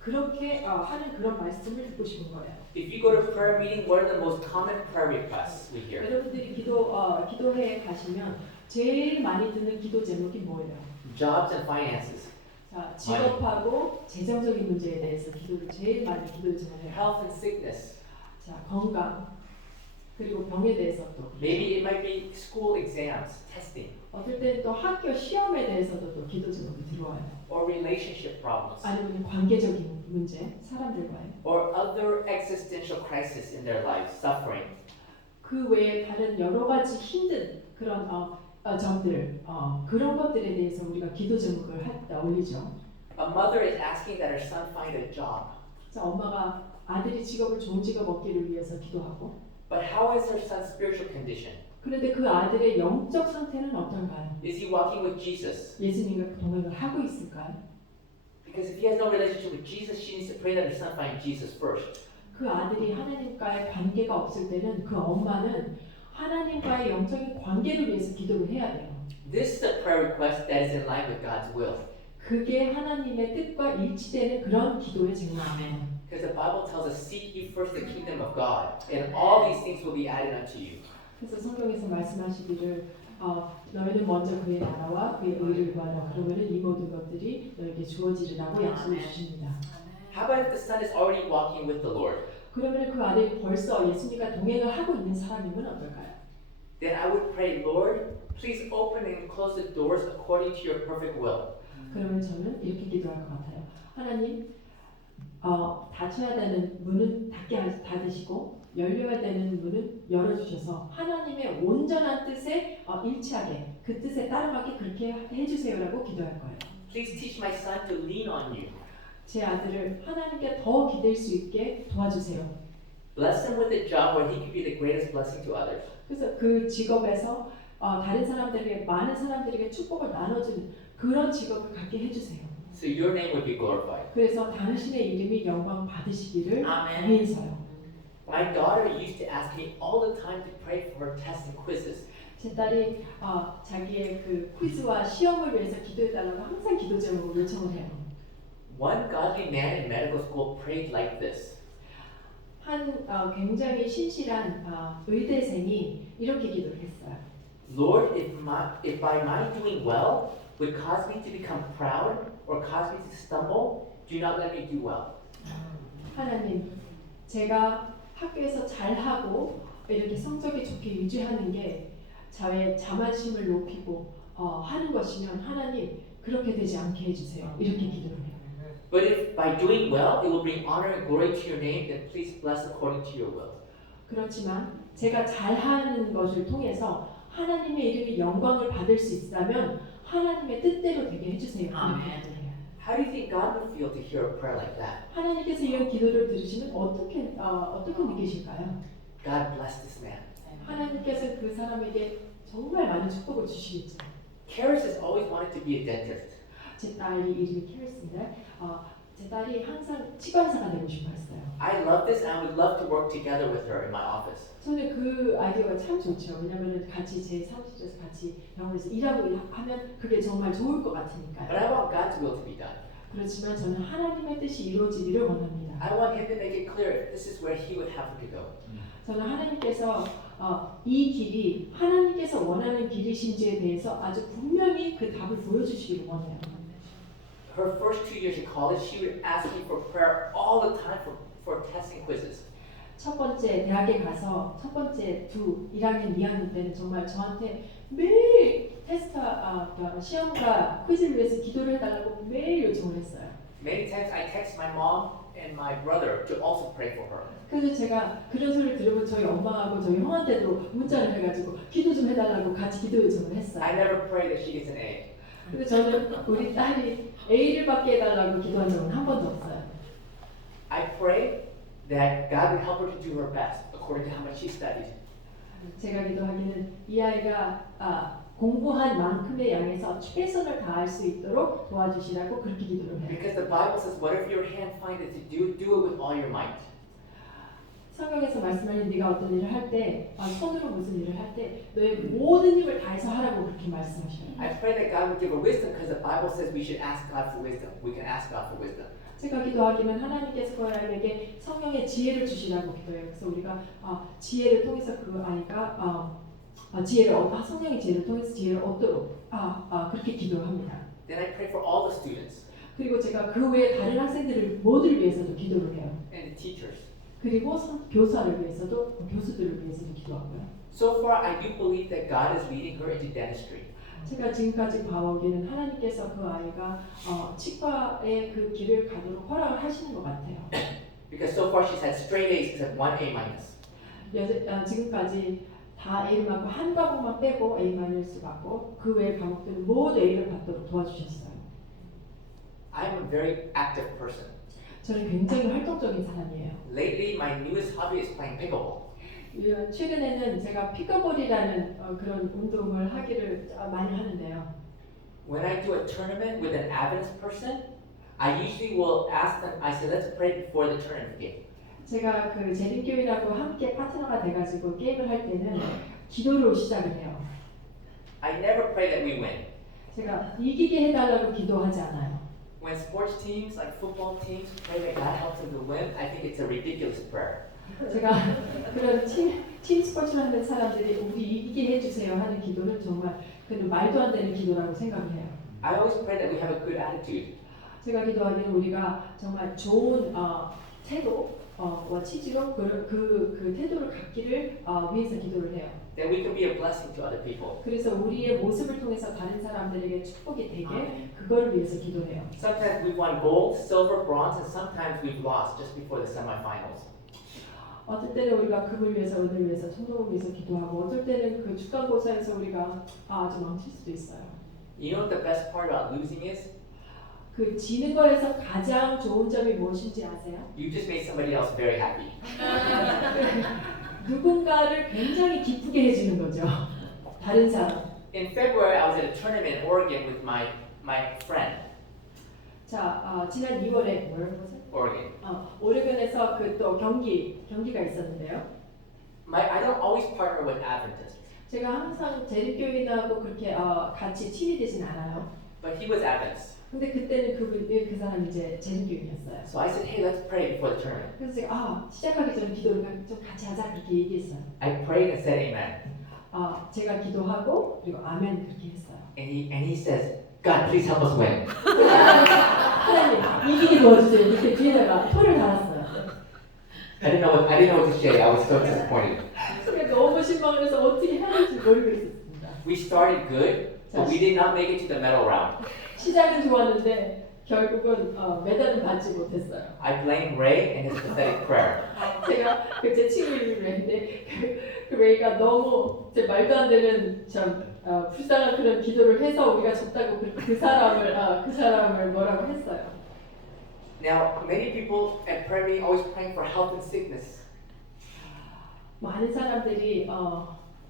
그렇게 하는 그런 말씀을 듣고 싶은 거예요. If you go to prayer meeting, what are the most common prayer requests we hear? 여러분들이 기도회에 가시면 제일 많이 듣는 기도 제목이 뭐예요? Jobs and finances, 자, 직업하고 재정적인 문제에 대해서 기도를 제일 많이 기도 제목을 해요. health and sickness. 자, 건강 그리고 병에 대해서 또 Maybe it might be school exams, testing, 어떨 때는 또 학교 시험에 대해서도 또 기도 제목이 들어와요. or relationship problems, 아니면 관계적인 문제, 사람들과의 or other existential crisis in their lives, suffering. 그 외에 다른 여러 가지 힘든 그런 점들 그런 것들에 대해서 우리가 기도 제목을 올리죠. A mother is asking that her son find a job. 자, 엄마가 아들이 좋은 직업 얻기를 위해서 기도하고 But how is her son's spiritual condition? 그런데 그 아들의 영적 상태는 어떤가요? Is he walking with Jesus? 예수님과 동행을 하고 있을까요? Because if he has no relationship with Jesus, she needs to pray that her son find Jesus first. 그 아들이 하나님과의 관계가 없을 때는 그 엄마는 하나님과의 영적인 관계를 위해서 기도를 해야 돼요. This is a prayer request that is in line with God's will. 그게 하나님의 뜻과 일치되는 그런 기도의 제목이에요. Because the Bible tells us, seek ye first the kingdom of God, and all these things will be added unto you. 그래서 성경에서 말씀하시기를 너희는 먼저 그의 나라와 그의 의를 구하라. 그러면은 이 모든 것들이 너에게 주어지리라고 약속해 주십니다. How about if the son is already walking with the Lord? 그러면 그 아들이 벌써 예수님과 동행을 하고 있는 사람이면 어떨까요? Then I would pray, Lord, please open and close the doors according to your perfect will. 그러면 저는 이렇게 기도할 것 같아요. 하나님, 닫혀야 되는 문은 닫으시고 열려야 되는 문은 열어주셔서 하나님의 온전한 뜻에 일치하게 그 뜻에 따라가게 그렇게 해주세요라고 기도할 거예요. Please teach my son to lean on you. 제 아들을 하나님께 더 기댈 수 있게 도와주세요. Bless him with a job where he can be the greatest blessing to others. 그래서 그 직업에서 다른 사람들에게 많은 사람들에게 축복을 나눠주는 그런 직업을 갖게 해주세요. So your name would be glorified. 그래서 당신의 이름이 영광 받으시기를 Amen. 위해서요. My daughter used to ask me all the time to pray for her tests and quizzes. 제 딸이 자기의 그 퀴즈와 시험을 위해서 기도해달라고 항상 기도 제목으로 요청을 해요. One godly man in medical school prayed like this. 한 굉장히 신실한 의대생이 이렇게 기도를 했어요. Lord, if by my doing well would cause me to become proud or cause me to stumble, do not let me do well. 하나님, 제가 학교에서 잘하고 이렇게 성적이 좋게 유지하는 게 저의 자만심을 높이고 하는 것이면 하나님 그렇게 되지 않게 해주세요. 이렇게 기도를 해요. But if by doing well it will bring honor and glory to your name, then please bless according to your will. 그렇지만 제가 잘하는 것을 통해서 하나님의 이름이 영광을 받을 수 있다면 하나님의 뜻대로 되게 해주세요. 아멘. How do you think God would feel to hear a prayer like that? 하나님께서 이런 기도를 들으시면 어떻게 느끼실까요? God bless this man. 하나님께서 그 사람에게 정말 많은 축복을 주시겠죠. Karis has always wanted to be a dentist. 제 딸이 이름이 캐리스인데 제 딸이 항상 치과의사가 되고 싶어 했어요. I love this and I would love to work together with her in my office. 저는 그 아이디어가 참 좋죠. 왜냐하면 같이 제 사무실에서 같이 병원에서 일하고 하면 그게 정말 좋을 것 But 같으니까요. I want God's will to be done. 그렇지만 저는 하나님의 뜻이 이루어지기를 원합니다. I want Him to make it clear this is where He would have me to go. 저는 하나님께서 이 길이 하나님께서 원하는 길이신지에 대해서 아주 분명히 그 답을 보여주시기를 원해요. Her first 2 years in college, she would ask me for prayer all the time for tests and quizzes. 첫 번째 대학에 가서 첫 번째 1학년, 2학년 때는 정말 저한테 매일 시험과 퀴즈를 위해서 기도를 해달라고 매일 요청을 했어요. Many times I text my mom and my brother to also pray for her. 그래서 제가 그런 소리를 들으면 저희 엄마하고 저희 형한테도 문자를 해가지고 기도 좀 해달라고 같이 기도 요청을 했어요. I never pray that she gets an A. 근데 저는 우리 딸이 A를 받게 해달라고 기도한 적은 한 번도 없어요. I pray that God would help her to do her best according to how much she studied. 제가 기도하기는 이 아이가 공부한 만큼의 양에서 최선을 다할 수 있도록 도와주시라고 그렇게 기도를 해요. Because the Bible says, whatever your hand finds to do, do it with all your might. 성경에서 말씀하는 네가 어떤 일을 할 때, 손으로 무슨 일을 할 때 너의 모든 힘을 다해서 하라고 그렇게 말씀하셔요. I pray that God would give her wisdom because the Bible says we should ask God for wisdom. We can ask God for wisdom. 제가 기도하기는 하나님께서 그 아이에게 성령의 지혜를 주시라고 기도해요. 그래서 우리가 지혜를 통해서 그 아이가 성령의 지혜를 통해서 지혜를 얻도록 그렇게 기도합니다. Then I pray for all the students 그리고 제가 그 외에 다른 학생들을 모두를 위해서도 기도를 해요. and the teachers. 그리고 교사를 위해서도 교수들을 위해서도 기도하고요. So far, I do believe that God is leading her into dentistry. 제가 지금까지 봐오기는 하나님께서 그 아이가 치과의 그 길을 가도록 허락을 하시는 것 같아요. Because so far she's had straight A's except one A minus. 지금까지 다 A를 받고 한 과목만 빼고 A 마이너스 받고 그 외의 과목들은 모두 A를 받도록 도와주셨어요. I'm a very active person. 저는 굉장히 활동적인 사람이에요. Lately, my newest hobby is playing pickleball. 최근에는 제가 피커볼이라는 그런 운동을 하기를 많이 하는데요. When I do a tournament with an Adventist person, I usually will ask them, I say, let's pray before the tournament game. 제가 그 재림교회라고 함께 파트너가 돼가지고 게임을 할 때는 기도로 시작을 해요. I never pray that we win. 제가 이기게 해달라고 기도하지 않아요. When sports teams, like football teams, pray that God helps them to win, I think it's a ridiculous prayer. 제가 그런 팀 스포츠를 하는 사람들이 우리 이기게 해주세요 하는 기도는 정말 그는 말도 안 되는 기도라고 생각을 해요. I always pray that we have a good attitude. 제가 기도하기는 우리가 정말 좋은 태도와 취지로 그 태도를 갖기를 위해서 기도를 해요. That we can be a blessing to other people. 그래서 우리의 모습을 통해서 다른 사람들에게 축복이 되게 그걸 위해서 기도해요. Sometimes we've won gold, silver, bronze, and sometimes we've lost just before the semifinals. 어떨 때는 우리가 금을 위해서, 은을 위해서, 청동을 위해서 기도하고 어떨 때는 그 중간고사에서 우리가 아주 망칠 수도 있어요. You know what the best part about losing is? 그 지는 거에서 가장 좋은 점이 무엇인지 아세요? You just made somebody else very happy. 누군가를 굉장히 기쁘게 해주는 거죠. 다른 사람. In February, I was at a tournament in Oregon with my friend. 자, 지난 2월에 뭐였지? Oregon. 오레곤에서 그 또 경기가 있었는데요. I don't always partner with Adventists, 제가 항상 재림교인하고 그렇게 같이 팀이 되진 않아요. but he was Adventist. 근데 그때는 그 사람이 이제 재림교인이었어요. So I said, hey, let's pray before the tournament. 그래서 제가 시작하기 전에 기도를 좀 같이 하자 그렇게 얘기했어요. I prayed and said amen. 제가 기도하고 그리고 아멘 그렇게 했어요. And he says, God, please help us win. 하나님 이기게 도와주세요. 이렇게 뒤에다가 표를 달았어요. I didn't know what to say. I was so disappointed. 제가 너무 실망을 해서 어떻게 해야 될지 모르고 있었습니다. We started good, but we did not make it to the medal round. 시작은 좋았는데 결국은 메달은 받지 못했어요. I blame Ray and his pathetic prayer. 제가 제 친구 이름을 했는데 그 레이가 너무 제 말도 안 되는 불쌍한 그런 기도를 해서 우리가 졌다고 그 사람을 뭐라고 했어요. Now, many people at Prayer Meeting always praying for health and sickness. 많은 사람들이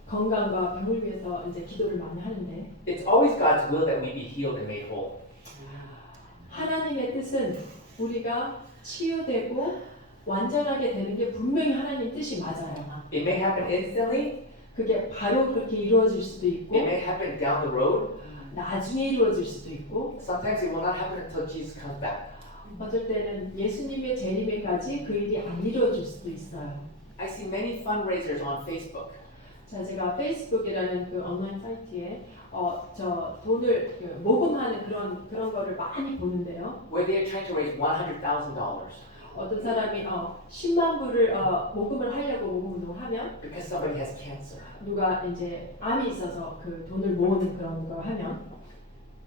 건강과 병을 위해서 이제 기도를 많이 하는데 It's always God's will that we be healed and made whole. 하나님의 뜻은 우리가 치유되고 완전하게 되는 게 분명히 하나님 뜻이 맞아요. It may happen instantly, 그게 바로 그렇게 이루어질 수도 있고 it may happen down the road. 나중에 이루어질 수도 있고 Sometimes it will not happen until Jesus comes back. 어떨 때는 예수님의 재림에까지 그 일이 안 이루어질 수도 있어요. I see many fundraisers on Facebook. 자, 제가 페이스북이라는 그 온라인 사이트에 돈을 모금하는 그런 거를 많이 보는데요. Where they are trying to raise $100,000 어떤 사람이 10만 불을 모금을 하려고 모금 운동을 하면 because somebody has cancer. 누가 이제 암이 있어서 그 돈을 모으는 그런 걸 하면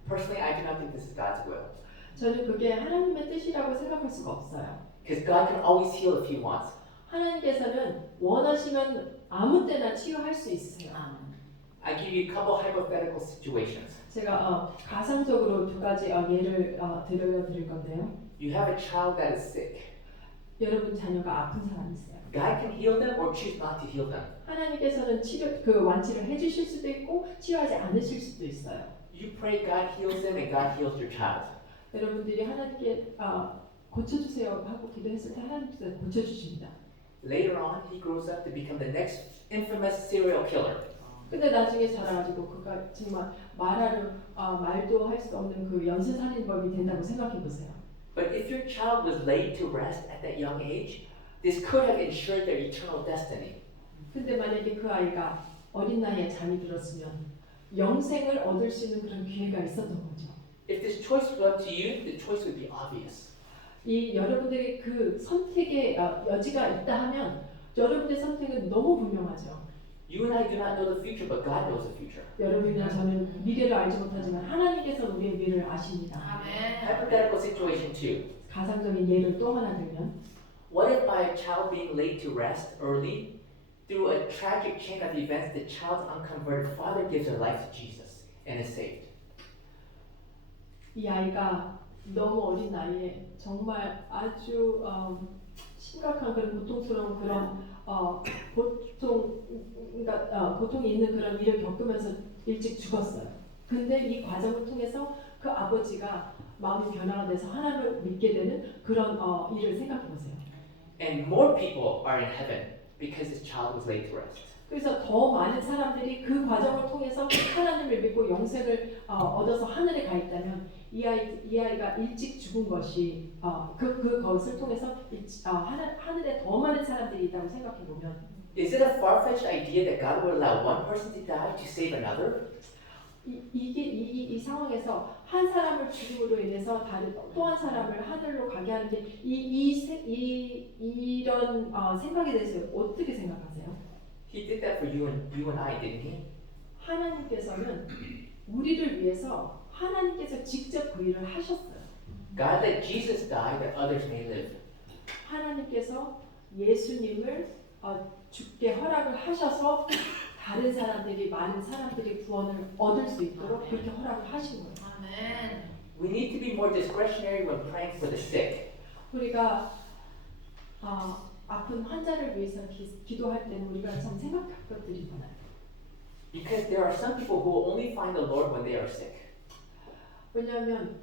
Personally, I do not think this is God's will. 저는 그게 하나님의 뜻이라고 생각할 수가 없어요. Because God can always heal if He wants. 하나님께서는 원하시면 아무 때나 치유할 수 있으세요. I give you a couple hypothetical situations. 제가 가상적으로 두 가지 예를 들려드릴 건데요. You have a child that is sick. 여러분 자녀가 아픈 사람이 있어요. God can heal them or choose not to heal them. 하나님께서는 완치를 해주실 수도 있고 치유하지 않으실 수도 있어요. You pray God heals them and God heals your child. 여러분들이 하나님께 고쳐주세요 하고 기도했을 때 하나님께서 고쳐주십니다. Later on, he grows up to become the next infamous serial killer. 근데 나중에 자라가지고 그가 정말 말도 할 수 없는 그 연쇄살인범이 된다고 생각해 보세요. But if your child was laid to rest at that young age, this could have ensured their eternal destiny. 근데 만약에 그 아이가 어린 나이에 잠이 들었으면 영생을 얻을 수 있는 그런 기회가 있었던 거죠. If this choice was up to you, the choice would be obvious. 이 여러분들이 그 선택의 여지가 있다 하면 여러분의 선택은 너무 분명하죠. You and I do not know the future, but God knows the future. 여러분이나 저는 미래를 알지 못하지만 하나님께서 우리의 미래를 아십니다. Hypothetical situation 2. 가상적인 예를 또 하나 들면 What if by a child being laid to rest early, through a tragic chain of events, the child's unconverted father gives their life to Jesus and is saved? 이 아이가 너무 어린 나이에 정말 아주 심각한 그런 고통스러운 그런 고통이 있는 그런 일을 겪으면서 일찍 죽었어요. 근데 이 과정을 통해서 그 아버지가 마음이 변화가 돼서 하나님을 믿게 되는 그런 일을 생각해 보세요. And more people are in heaven because this child was laid to rest. 그래서 더 많은 사람들이 그 과정을 통해서 하나님을 믿고 영생을 얻어서 하늘에 가 있다면 이 아이가 일찍 죽은 것이 그것을 통해서 하늘에 더 많은 사람들이 있다고 생각해 보면 Is it a far-fetched idea that God would allow one person to die to save another? 이 상황에서 한 사람을 죽임으로 인해서 또 한 사람을 하늘로 가게 하는 게 이런 생각에 대해서 어떻게 생각하세요? He did that for you and I, didn't he? 하나님께서는 우리를 위해서 하나님께서 직접 그 일을 하셨어요. God let Jesus die that others may live. 하나님께서 예수님을 죽게 허락을 하셔서 많은 사람들이 구원을 얻을 수 있도록 그렇게 허락을 하신 거예요. 아멘. We need to be more discretionary when praying for the sick. 우리가 아픈 환자를 위해서 기도할 때는 우리가 참 생각할 것들이 많아요. Because there are some people who will only find the Lord when they are sick. 왜냐하면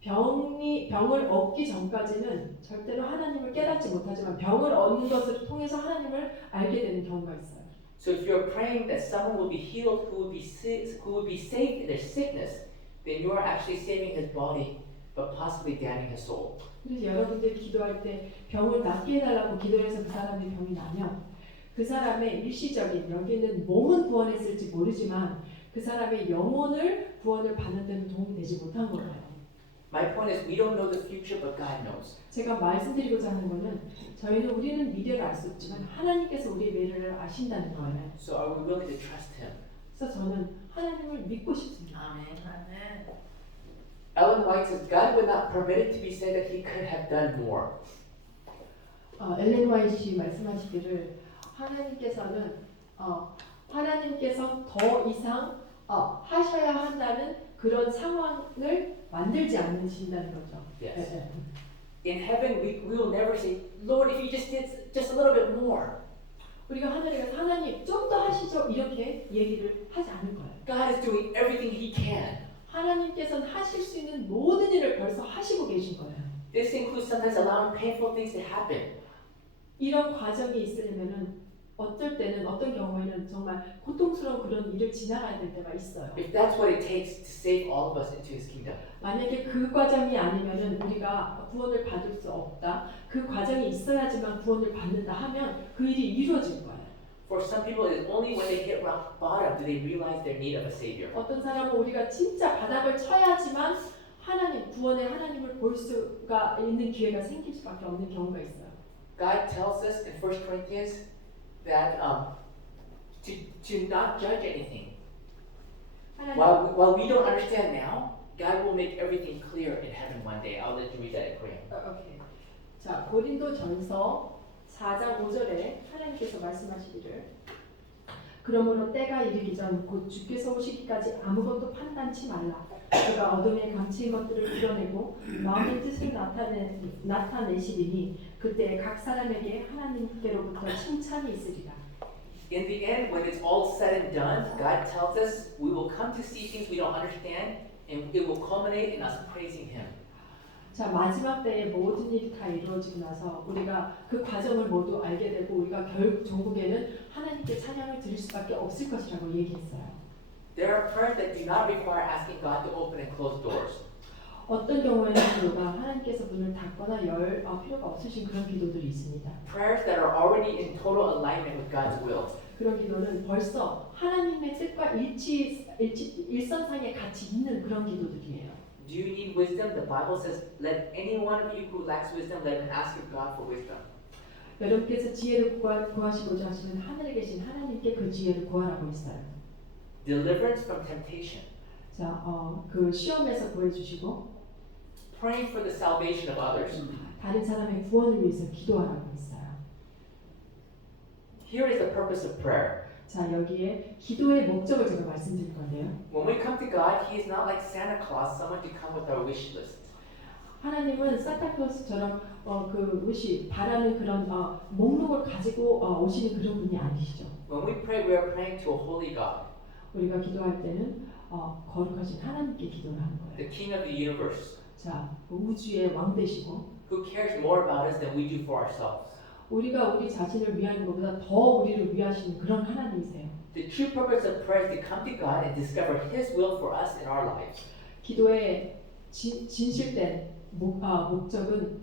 병을 얻기 전까지는 절대로 하나님을 깨닫지 못하지만 병을 얻는 것을 통해서 하나님을 알게 되는 경우가 있어요. So if you're praying that someone will be healed who will be saved in their sickness, then you are actually saving his body, but possibly damning his soul. 그래서 여러분들이 기도할 때 병을 낫게 해달라고 기도해서 그 사람의 병이 나면 그 사람의 일시적인 여기는 몸은 구원했을지 모르지만 그 사람의 영혼을 구원을 받는 데는 도움이 되지 못한 거예요. My point is we don't know the future, but God knows. 제가 말씀드리고자 하는 거는 우리는 미래를 알 수 없지만 하나님께서 우리의 미래를 아신다는 거예요. So are we willing to trust him? 그래서 저는 하나님을 믿고 싶습니다. 아멘. 아멘. Ellen White says God would not permit it to be said that he could have done more. 엘렌 화이트이 말씀하시기를 하나님께서 더 이상 하셔야 한다는 그런 상황을 만들지 않으신다는 거죠. Yes. 네. In heaven, we will never say, Lord, if you just did just a little bit more. 우리가 하늘에 가서 하나님 좀 더 하시죠 이렇게 얘기를 하지 않을 거예요. God is doing everything he can. 하나님께서는 하실 수 있는 모든 일을 벌써 하시고 계신 거예요. This includes sometimes allowing painful things to happen. 이런 과정이 있으려면은 어떨 때는 어떤 경우에는 정말 고통스러운 그런 일을 지나가야 될 때가 있어요. If that's what it takes to save all of us into his kingdom. 만약에 그 과정이 아니면은 우리가 구원을 받을 수 없다. 그 과정이 있어야지만 구원을 받는다 하면 그 일이 이루어질 거예요. For some people, it is only when they hit rock bottom do they realize their need of a savior. 어떤 사람은 우리가 진짜 바닥을 쳐야지만 구원의 하나님을 볼 수가 있는 기회가 생길 수밖에 없는 경우가 있어요. God tells us in 1 Corinthians that to not judge anything. 하나님, While we don't understand now, God will make everything clear in heaven one day. I'll let you read that in Korean. 오케이. 자, 고린도전서 4장 5절에 하나님께서 말씀하시기를 그러므로 때가 이르기 전 곧 주께서 오시기까지 아무것도 판단치 말라. 그가 어둠에 감추인 것들을 드러내고 마음의 뜻을 나타내시리니 그때 각 사람에게 하나님께로부터 칭찬이 있으리라. In the end, when it's all said and done, God tells us we will come to see things we don't understand, and it will culminate in us praising Him. 자, 마지막 때에 모든 일이 다 이루어지고 나서 우리가 그 과정을 모두 알게 되고 우리가 결국 종국에는 하나님께 찬양을 드릴 수밖에 없을 것이라고 얘기했어요. There are prayers that do not require asking God to open and close doors. 어떤 경우에는 기도가 하나님께서 문을 닫거나 열 필요가 없으신 그런 기도들이 있습니다. Prayers that are already in total alignment with God's will. 그런 기도는 벌써 하나님의 뜻과 일선상에 같이 있는 그런 기도들이에요. Do you need wisdom? The Bible says, "Let any one of you who lacks wisdom, let him ask of God for wisdom." 여러분께서 지혜를 구하시고자 하시면 하늘에 계신 하나님께 그 지혜를 구하라고 했어요. Deliverance from temptation. 자, 그 시험에서 구해주시고 Praying for the salvation of others. 다른 사람의 구원을 위해서 기도하라고 했어요. Here is the purpose of prayer. 자, 여기에 기도의 목적을 제가 말씀드릴 건데요. When we come to God, He is not like Santa Claus, someone to come with our wish list. 하나님은 산타클로스처럼 그 위시 바라는 그런 목록을 가지고 오시는 그런 분이 아니시죠. When we pray, we are praying to a holy God, 우리가 기도할 때는 거룩하신 하나님께 기도를 하는 거예요. the King of the universe, 자, 우주의 왕 되시고 who cares more about us than we do for ourselves. 우리가 우리 자신을 위하는 것보다 더 우리를 위하시는 그런 하나님이세요. The true purpose of prayer is to come to God and discover His will for us in our lives. 기도의 진실된 목적은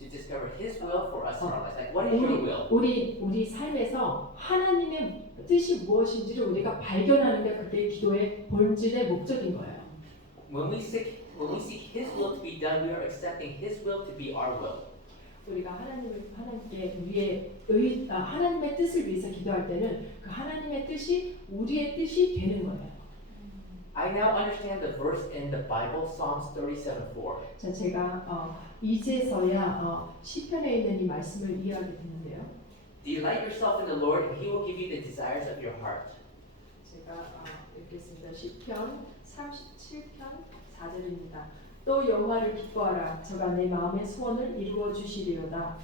To discover His will for us in our lives. Like, what is your will? 우리 삶에서 하나님의 뜻이 무엇인지를 우리가 발견하는 게 그때 기도의 본질의 목적인 거예요. When we seek His will to be done, we are accepting His will to be our will. 우리가 하나님의 뜻을 위해서 기도할 때는 그 하나님의 뜻이 우리의 뜻이 되는 거예요. I now understand the verse in the Bible, Psalms 37:4. 자, 제가 이제서야 시편에 있는 이 말씀을 이해하게 됐는데요. Delight yourself in the Lord, and He will give you the desires of your heart. 제가 읽겠습니다. 시편 37편 4절입니다. 또 여호와를 기뻐하라. 저가 내 마음의 소원을 이루어 주시리로다.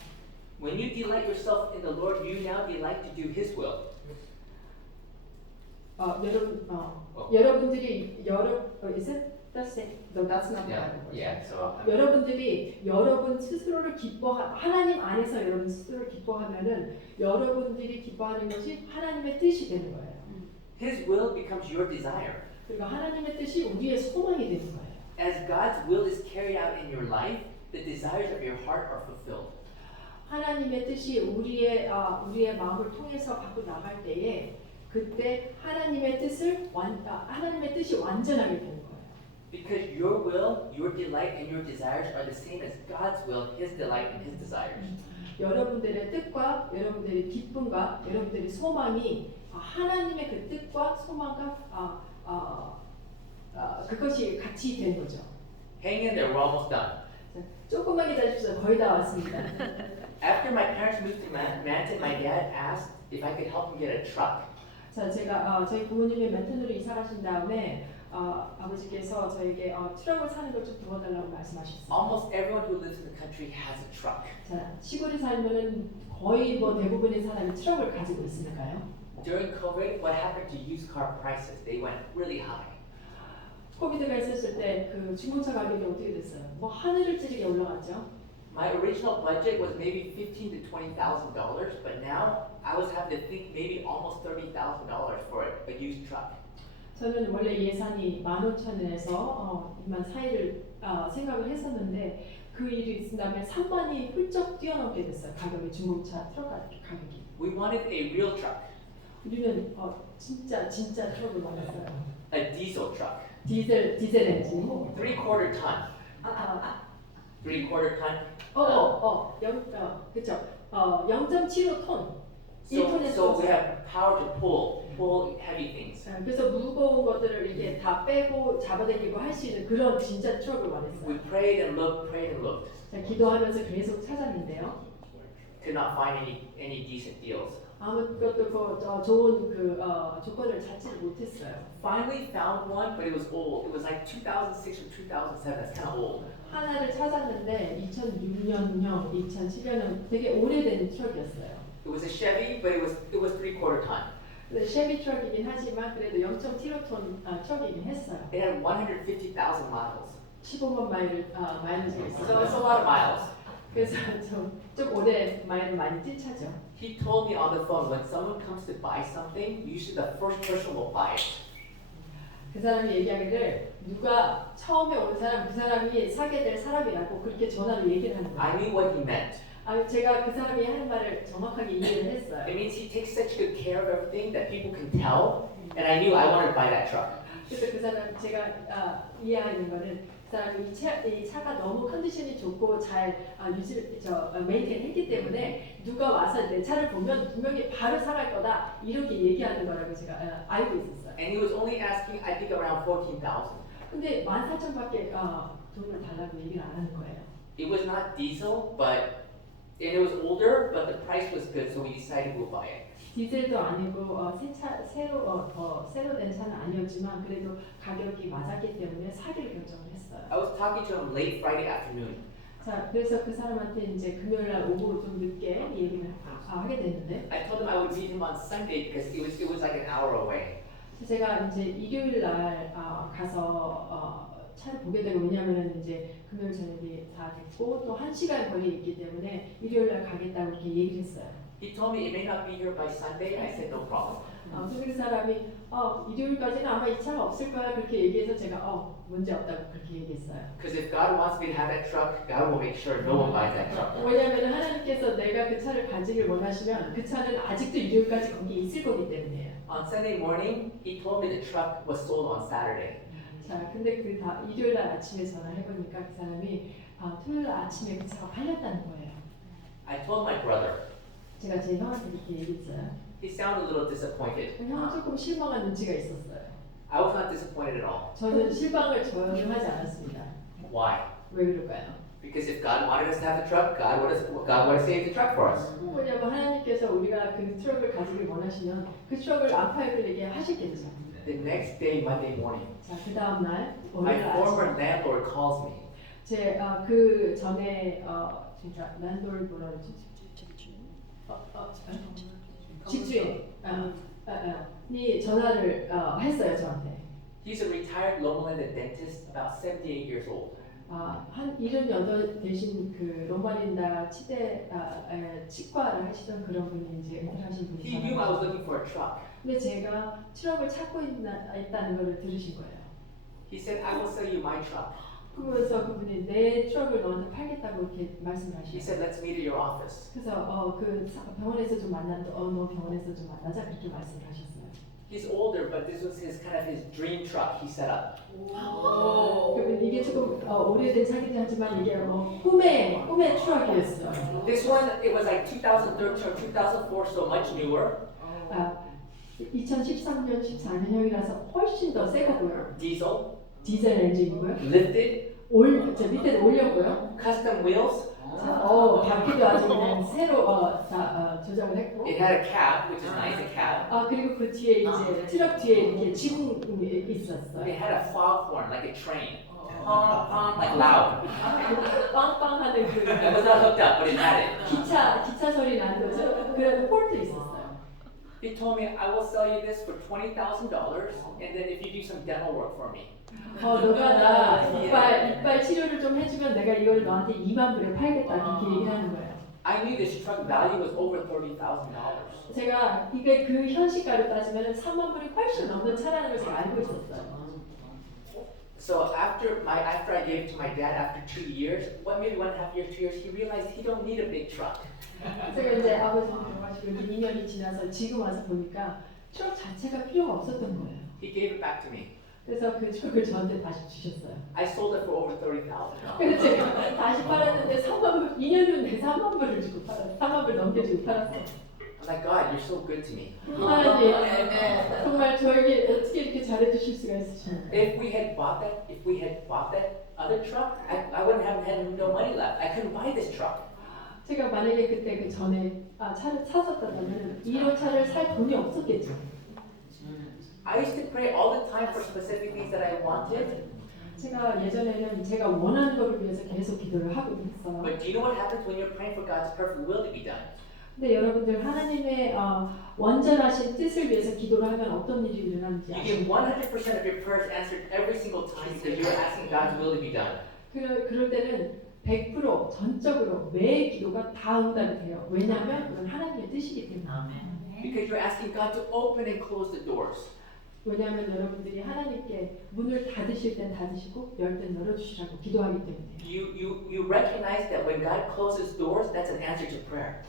When you delight yourself in the Lord, you now delight to do His will. 여러분들이 is it the same? No, that's not the Yeah, Bible. yeah. So 여러분들이 여러분 스스로를 하나님 안에서 여러분 스스로를 기뻐하면은 여러분들이 기뻐하는 것이 하나님의 뜻이 되는 거예요. His will becomes your desire. 그리고 하나님의 뜻이 우리의 소망이 되는 거예요. As God's will is carried out in your life, the desires of your heart are fulfilled. 하나님의 뜻이 우리의 마음을 통해서 갖고 나갈 때에 그때 하나님의 뜻이 완전하게 되는 거예요. Because your will, your delight, and your desires are the same as God's will, His delight, and His desires. 여러분들의 뜻과 여러분들의 기쁨과 여러분들의 소망이 하나님의 그 뜻과 소망과 그것이 같이 된 거죠. Hang in there, we're almost done. 자, 조금만 기다리십시오. 거의 다 왔습니다. After my parents moved to Manton, my dad asked if I could help him get a truck. 자, 제가 저희 부모님이 맨튼으로 이사 가신 다음에 아버지께서 저에게 트럭을 사는 걸 좀 도와달라고 말씀하셨어요. Almost everyone who lives in the country has a truck. 자, 시골에 살면은 거의 뭐 대부분의 사람이 트럭을 가지고 있으니까요. During COVID, what happened to used car prices? They went really high. 코비드가 있었을 때 그 중고차 가격이 어떻게 됐어요? 뭐 하늘을 찌르게 올라갔죠. My original budget was maybe $15,000 to $20,000, but now I was having to think maybe almost $30,000 for a used truck. 저는 원래 예산이 15,000원에서 24,000를 생각을 했었는데 그 일이 있은 다음에 3만이 훌쩍 뛰어넘게 됐어요. 가격이 중고차 트럭 가격이. We wanted a real truck, 우리는 진짜 트럭을 원했어요. a diesel truck, 디젤 엔진. 3/4 ton. 3/4 ton. 그렇죠. 0.75톤. So we have power to pull heavy things. 그래서 무거운 것들을 이렇게 다 빼고 잡아당기고 할 수 있는 그런 진짜 트럭을 원했어요. We prayed and looked, 자, 기도하면서 계속 찾았는데요. could not find any decent deals. 아무것도 좋은 조건을 찾지 못했어요. Finally found one, but it was old. It was like 2006 or 2007. That's kind of old. 하나를 찾았는데 2006년형, 2007년은 되게 오래된 트럭이었어요. It was a Chevy, but it was 3/4 ton. 근데 쉐비 트럭이긴 하지만 그래도 0.75톤 트럭이긴 했어요. It had 150,000 miles. 15만 마일리지가 So 있어요. it's a lot of miles. 그래서 좀 오래 마일을 많이 뛰차죠. He told me on the phone, when someone comes to buy something, usually the first person will buy it. 그 사람이 얘기하기를 누가 처음에 온 사람 그 사람이 사게 될 사람이라고 그렇게 전화로 얘기를 하는 I 거예요. knew what he meant. 제가 그 사람이 하는 말을 정확하게 이해를 했어요. It means he takes such good care of everything that people can tell, and I knew I wanted to buy that truck. 그래서 그 사람 제가 이해하는 거는 그 사람이 이 차가 너무 컨디션이 좋고 잘 메인테인 했기 때문에 누가 와서 내 차를 보면 분명히 바로 사갈 거다 이렇게 얘기하는 거라고 제가 알고 있었어요. And he was only asking, I think, around 14,000. 근데 14,000밖에 돈을 달라고 얘기를 안 하는 거예요. It was not diesel, and it was older, but the price was good, so we decided we'll buy it. 디젤도 아니고 새로 된 차는 아니었지만 그래도 가격이 맞았기 때문에 사기를 결정을 했어요. I was talking to him late Friday afternoon. 자, 그래서 그 사람한테 이제 금요일 날 오후 좀 늦게 얘기를 하게 됐는데 I told him I would meet him on Sunday because it was like an hour away. 제가 이제 일요일 날 가서 차를 보게 되고 왜냐하면 이제 금요일 저녁이 다 됐고 또 1시간 거리에 있기 때문에 일요일 날 가겠다고 이렇게 얘기를 했어요. He told me it may not be here by Sunday. I said no problem. 그 사람이 일요일까지는 아마 이 차가 없을 거야 그렇게 얘기해서 제가 문제 없다고 그렇게 얘기했어요. Because if God wants me to have that truck, God will make sure no one buys that truck. 왜냐하면 하나님께서 내가 그 차를 가지길 원하시면 그 차는 아직도 일요일까지 거기에 있을 거기 때문이에요. On Sunday morning, he told me the truck was sold on Saturday. 자, 근데 일요일 날 아침에 전화해 보니까 그 사람이 토요일 날 아침에 그 차가 팔렸다는 거예요. I told my brother. 제가 제 형한테 이렇게 얘기했어요. He sounded a little disappointed. 형은 조금 실망한 눈치가 있었어요. I was not disappointed at all. 저는 실망을 전혀 하지 않았습니다. Why? 왜 그럴까요? Because if God wanted us to have the truck, God would have saved the truck for us. 왜냐면 하나님께서 우리가 그 트럭을 가지길 원하시면 그 트럭을 안 팔게 하시겠죠. The next day, Monday morning, 자, 그 다음 날 my 월요일 former 아침 landlord calls me. 제그 전에 진짜 랜돌 뭐라 그러지? 집주인 이 전화를 했어요 저한테. He's a retired Loma-Linda dentist, about 78 years old. 한 78 되신 그 로마린다 치과를 하시던 그런 분이 이제 은퇴하신 He knew I 분이잖아요. was looking for a truck. 근데 제가 트럭을 찾고 있다는 걸 들으신 거예요. He said, I will sell you my truck. 그러면서 그분이 내 트럭을 너한테 팔겠다고 이렇게 말씀을 He 하시죠. said, let's meet at your office. 그래서 병원에서 좀 만나도 너 병원에서 좀 만나자 그렇게 말씀을 하셨어요. He's older, but this was his kind of his dream truck he set up. 그러면 이게 조금 오래된 차긴 하지만 이게 꿈의 트럭이었어요. This one, it was like 2013 or 2004, so much newer. 2013년, 14년형이라서 훨씬 더 새 거고요. Diesel, 디젤 엔진이고요. lifted, 저 밑에 올렸고요. custom wheels. 바퀴도 아주 그냥 새로 조정을 했고. It had a cab, which is nice, a cab. 그리고 그 뒤에 이제 트럭 뒤에 이렇게 지붕이 있었어요. It had a foghorn, like a train. Honk, honk, like loud. 빵빵하는 It was not hooked up, but it had it. 기차 소리 나는 거죠. 그런 폴도 있었어요. He told me, I will sell you this for $20,000, and then if you do some dental work for me. 너가 나 이빨 치료를 좀 해주면 내가 이걸 너한테 2만 불에 팔겠다 이렇게 얘기를 하는 거예요. I knew this truck value was over $30,000. 제가 이게 그 현시가로 따지면 3만 불이 훨씬 넘는 차라는 걸 제가 알고 있었어요. So after I gave it to my dad after 2 years, maybe 1.5 years, 2 years, he realized he don't need a big truck. 제가 이제 아버지는 돌아가시고 2년이 지나서 지금 와서 보니까 트럭 자체가 필요가 없었던 거예요. He gave it back to me. 그래서 그 트럭을 저한테 다시 주셨어요. I sold it for over $30,000. 그래서 제가 다시 팔았는데 3만 불, 2년 후에 3만 불을 주고 팔았어요. 3만 불 넘겨주고 팔았어요. I'm like, God, you're so good to me. 하나님, 정말 저에게 어떻게 이렇게 잘해주실 수가 있으십니까? If we had bought that other truck, I wouldn't have had no money left. I couldn't buy this truck. 제가 만약에 그때 그 전에 차를 샀었다면 이런 차를 살 돈이 없었겠죠. I used to pray all the time for specific things that I wanted. 제가 예전에는 제가 원하는 것을 위해서 계속 기도를 하고 있었어요. But do you know what happens when you're praying for God's perfect will to be done? 근데 여러분들 하나님의 완전하신 뜻을 위해서 기도를 하면 어떤 일이 일어나는지 You get 아십니까? 100% of your prayers answered every single time because you are asking God's will to be done. 그럴 때는 100% 전적으로 매 기도가 다 응답이 돼요. 왜냐하면 그건 하나님의 뜻이기 때문에. Because you're asking God to open and close the doors. 왜냐하면 여러분들이 하나님께 문을 닫으실 땐 닫으시고 열 땐 열어주시라고 기도하기 때문에. You recognize that when God closes doors, that's an answer to prayer.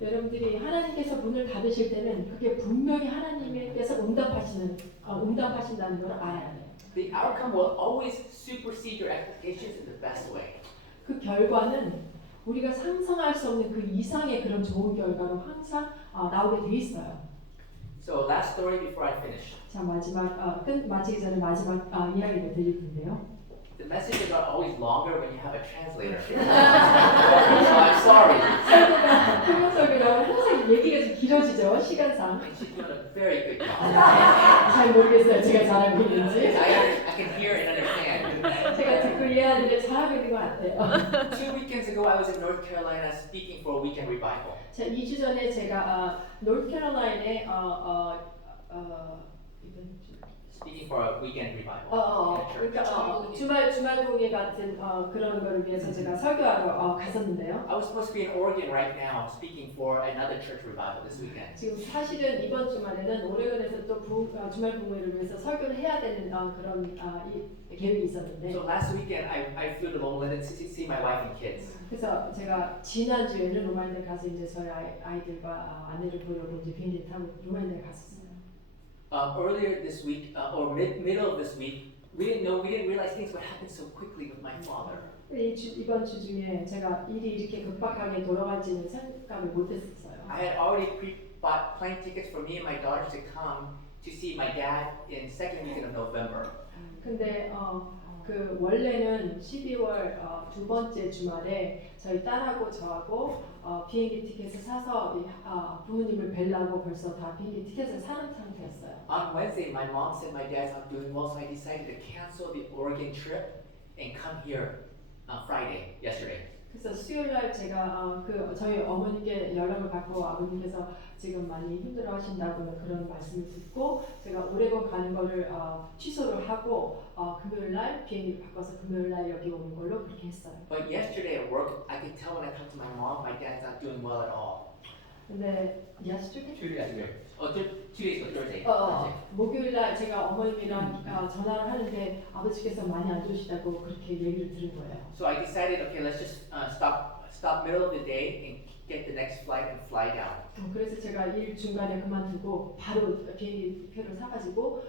여러분들이 하나님께서 문을 닫으실 때는 그게 분명히 하나님께서 응답하신다는 걸 알아야 돼요. The outcome will always supersede your expectations in the best way. 그 결과는 우리가 상상할 수 없는 그 이상의 그런 좋은 결과로 항상 나오게 돼 있어요. So last story before I finish. 자 마치기 전에 마지막 이야기를 드릴 텐데요. The messages are always longer when you have a translator. So I'm sorry. 설교가 항상 얘기가 좀 길어지죠 시간상. And she's doing a very good job. 잘 모르겠어요 제가 잘하고 있는지. I can hear and understand. 제가 듣고 이해하는데 잘하고 있는 것 같아요. 2 weekends ago, I was in North Carolina speaking for a weekend revival. 자 2주 전에 제가 노스캐롤라인에 Speaking for a weekend revival. in a church. 그러니까 주말 공예 같은 그런 거를 위해서 제가 설교하러 갔었는데요. I was supposed to be in Oregon right now speaking for another church revival this weekend. 지금 사실은 이번 주말에는 오레곤에서 또 주말 공예를 위해서 설교를 해야 되는 그런 계획이 있었는데. So last weekend, I flew to Loma Linda to see my wife and kids. 그래서 제가 지난 주에는 로마인에 가서 이제 저희 아이들과 아내를 보려고 이제 비행기 타고 로마인에 갔었어요. Earlier this week, or middle of this week, we didn't realize things would happen so quickly with my father. 이번 주 중에 제가 일이 이렇게 급박하게 돌아갈지는 생각을 못했었어요. I had already pre-bought plane tickets for me and my daughters to come to see my dad in second weekend of November. 근데 그 원래는 12월 두 번째 주말에 저희 딸하고 저하고 비행기 티켓을 사서 부모님을 뵈려고 벌써 다 비행기 티켓을 사는 상태였어요. On Wednesday, my mom said my dad's not doing well, so I decided to cancel the Oregon trip and come here on Friday, yesterday. 그래서 수요일 날 제가 저희 어머니께 연락을 받고 아버님께서 지금 많이 힘들어하신다고 그런 말씀을 듣고 제가 오레곤 가는 거를 취소를 하고 금요일 날 비행기를 바꿔서 금요일 날 여기 오는 걸로 그렇게 했어요. But yesterday at work, I could tell when I talked to my mom, my dad's not doing well at all. 근데 yesterday? 2 days ago. Oh, 2 days ago, Thursday. 목요일 날 제가 어머님이랑 전화를 하는데 아버지께서 많이 안 좋으시다고 그렇게 얘기를 들은 거예요. So I decided, okay, let's just stop middle of the day and get the next flight and fly down. 그래서 제가 일 중간에 그만두고 바로 비행기 표를 사가지고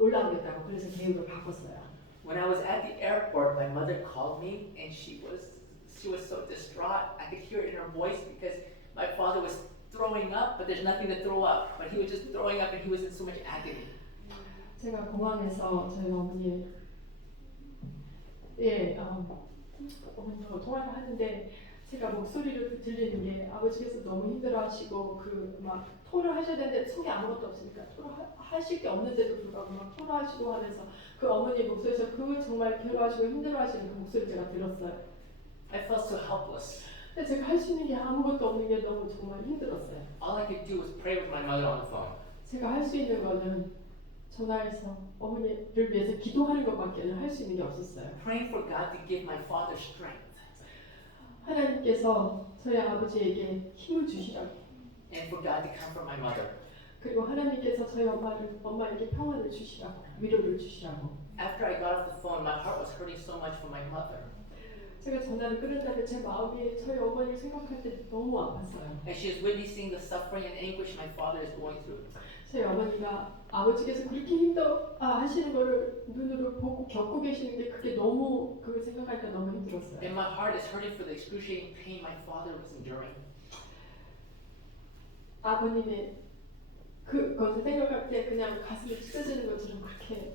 올라오겠다고 그래서 계획을 바꿨어요. When I was at the airport, my mother called me and she was so distraught. I could hear it in her voice because my father was throwing up, but there's nothing to throw up. But he was just throwing up and he was in so much agony. 제가 공항에서 저희 어머니하고 통화를 하는데 제가 목소리를 들리는 게 아버지께서 너무 힘들어하시고 막 토를 하셔야 되는데 속에 아무것도 없으니까 토를 하실 게 없는데도 불구하고 막 토하시고 하면서 그 어머니 목소리에서 정말 괴로워하시고 힘들어하시는 그 목소리 제가 들었어요. I felt so helpless. 근데 제가 할 수 있는 게 아무것도 없는 게 너무 정말 힘들었어요. All I could do was pray with my mother on the phone. 제가 할 수 있는 거는 전화해서 어머니를 위해서 기도하는 것밖에 할 수 있는 게 없었어요. Praying for God to give my father strength 하나님께서 저희 아버지에게 힘을 주시라고 and for God to comfort my mother. 그리고 하나님께서 저희 엄마에게 평안을 주시라고 위로를 주시라고. After I got off the phone, my heart was hurting so much for my mother. 제가 전화를 끊은 다음에 제 마음이 저희 어머니를 생각할 때 너무 아팠어요. And she was witnessing the suffering and anguish my father is going through. 저희 어머니가 아버지께서 그렇게 힘들어 하시는 거를 눈으로 보고 겪고 계시는 게 그게 너무 그걸 생각하니까 너무 힘들었어요. And my heart is hurting for the excruciating pain my father was enduring. 아버님의 그것을 생각할 때 그냥 가슴이 찢어지는 것처럼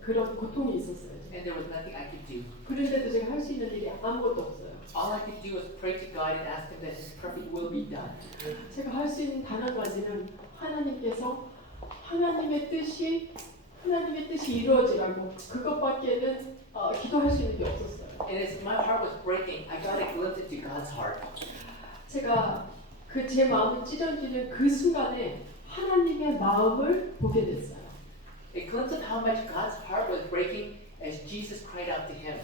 그런 고통이 있었어요. And there was nothing I could do. 그런데도 제가 할 수 있는 일이 아무것도 없어요. All I could do was pray to God and ask Him that His perfect will be done. 제가 할 수 있는 단 한 가지는 하나님께서 하나님의 뜻이 이루어지라고 그것밖에는 기도할 수 있는 게 없었어요. And as my heart was breaking, I got a glimpse into God's heart. 제가 제 마음이 찢어지는 그 순간에 하나님의 마음을 보게 됐어요. A glimpse of how much God's heart was breaking as Jesus cried out to Him.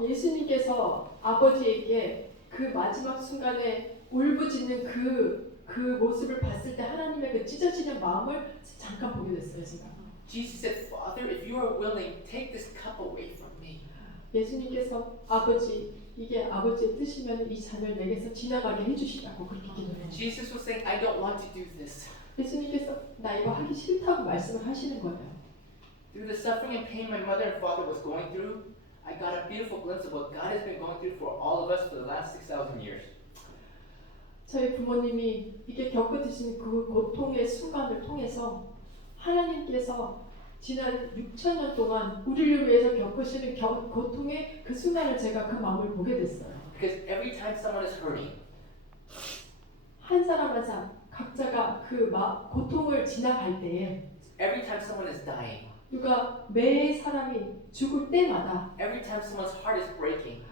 예수님께서 아버지에게 그 마지막 순간에 울부짖는 그 모습을 봤을 때 하나님의 그 찢어지는 마음을 잠깐 보게 됐어요, 제가. Jesus said, Father, if you are willing, take this cup away from me. 예수님께서 아버지, 이게 아버지의 뜻이면 이 잔을 내게서 지나가게 해주시라고 그렇게 기도해요. Jesus was saying, I don't want to do this. 예수님께서 나 이거 하기 싫다고 말씀을 하시는 거예요. Through the suffering and pain my mother and father was going through, I got a beautiful glimpse of what God has been going through for all of us for the last 6,000 years. 저희 부모님이 이게 겪으신 그 고통의 순간을 통해서 하나님께서 지난 6,000년 동안 우리를 위해서 겪으시는 고통의 그 순간을 제가 그 마음을 보게 됐어요. Because every time someone is hurting, 한 사람 한 사람 각자가 그 고통을 지나갈 때에 every time someone is dying, 매 사람이 죽을 때마다 every time someone's heart is breaking,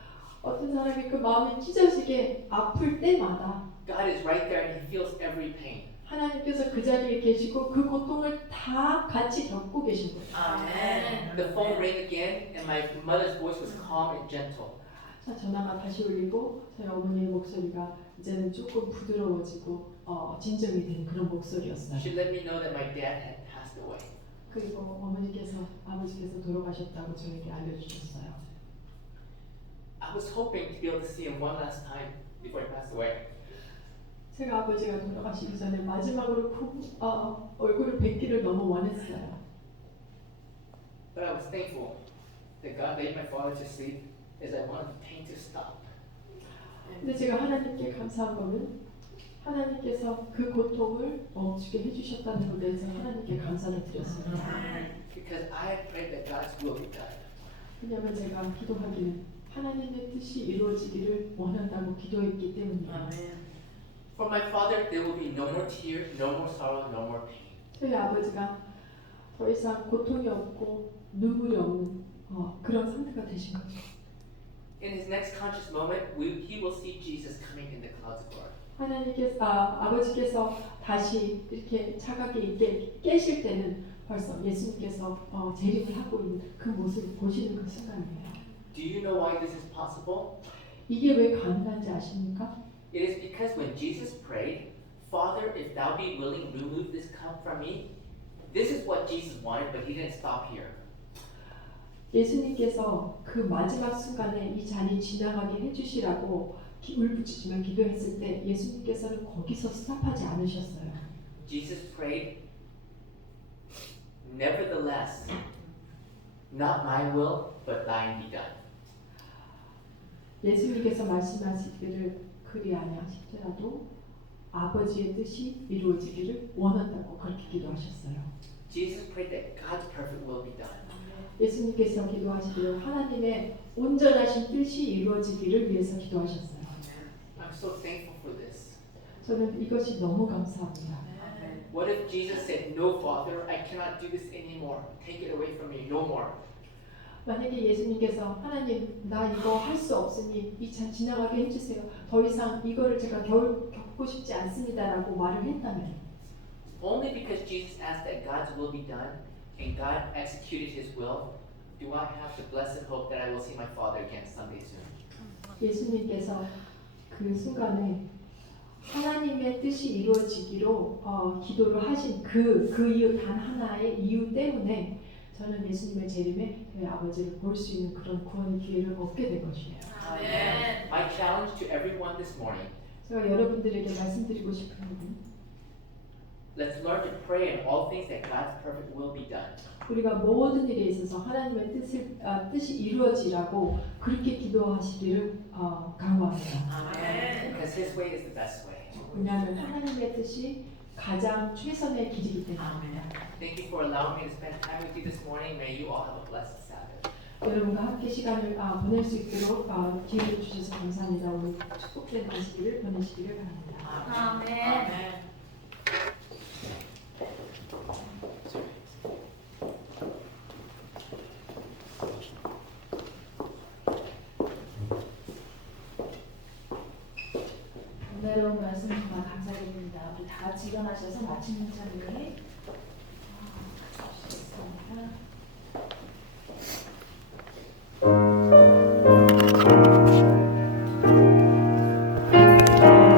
어떤 사람이 그 마음이 찢어지게 아플 때마다 God is right there and He feels every pain. 하나님께서 그 자리에 계시고 그 고통을 다 같이 겪고 계신 거예요. Amen. The phone rang again and my mother's voice was calm and gentle. 자, 전화가 다시 울리고 저희 어머니의 목소리가 이제는 조금 부드러워지고 진정이 된 그런 목소리였어요. She let me know that my dad had passed away. 그리고 아버지께서 돌아가셨다고 저에게 알려주셨어요. I was hoping to be able to see him one last time before he passed away. 제가 아버지가 돌아가시기 전에 마지막으로 얼굴을 뵙기를 너무 원했어요. But I was thankful that God laid my father to sleep as I wanted the pain to stop. 근데 제가 하나님께 감사한 거는 하나님께서 그 고통을 멈추게 해주셨다는 것에 대해서 하나님께 감사를 드렸습니다. Because I had prayed that God's will be done. 왜냐하면 제가 기도하기는 하나님의 뜻이 이루어지기를 원한다고 기도했기 때문이에요. For my father, there will be no more tears, no more sorrow, no more pain. 저희 아버지가 더 이상 고통이 없고 눈물이 없는 그런 상태가 되신 거죠. In his next conscious moment, he will see Jesus coming in the clouds of glory. 아버지께서 다시 이렇게 차갑게 있게 깨실 때는 벌써 예수님께서 재림을 하고 있는 그 모습을 보시는 그 순간이에요. Do you know why this is possible? 이게 왜 가능한지 아십니까? It is because when Jesus prayed, Father, if thou be willing, remove this cup from me. This is what Jesus wanted, but he didn't stop here. 예수님께서 그 마지막 순간에 이 잔이 지나가게 해주시라고 울부짖으며 기도했을 때 예수님께서는 거기서 스탑하지 않으셨어요. Jesus prayed, nevertheless, not my will, but thine be done. 예수님께서 말씀하시기를 그리 아니하실지라도 아버지의 뜻이 이루어지기를 원한다고 그렇게 기도하셨어요. Jesus prayed that God's perfect will be done. 예수님께서 기도하시기를 하나님의 온전하신 뜻이 이루어지기를 위해서 기도하셨어요. I'm so thankful for this. 저는 이것이 너무 감사합니다. What if Jesus said, no, Father, I cannot do this anymore. Take it away from me, no more. 만약에 예수님께서 하나님 나 이거 할 수 없으니 이 잔 지나가게 해주세요. 더 이상 이거를 제가 겪고 싶지 않습니다라고 말을 했다면 Only because Jesus asked that God's will be done and God executed his will, do I have the blessed hope that I will see my Father again someday soon. 예수님께서 그 순간에 하나님의 뜻이 이루어지기로 기도를 하신 그 이유 단 하나의 이유 때문에 저는 예수님의 재림에 저희 아버지를 볼 수 있는 그런 구원의 기회를 얻게 된 것이에요. 아멘. My challenge to everyone this morning, 제가 여러분들에게 말씀드리고 싶은 것은 let's learn to pray in all things that God's perfect will be done. 우리가 모든 일에 있어서 하나님의 뜻이 이루어지라고 그렇게 기도하시기를 강구합니다. 아멘. Because his way is the best way. 왜냐하면 하나님의 뜻이 가장 최선의 길이기 때문입니다. Thank you for allowing me to spend time with you this morning. May you all have a blessed Sabbath. 여러분과 함께 시간을 보낼 수 있도록 기회를 주셔서 감사합니다. 오늘 축복된 안식일을 보내시기를 바랍니다. 아멘. 은혜로운 말씀 정말 감사드립니다. 우리 다 같이 일어나셔서 마치는 찬양에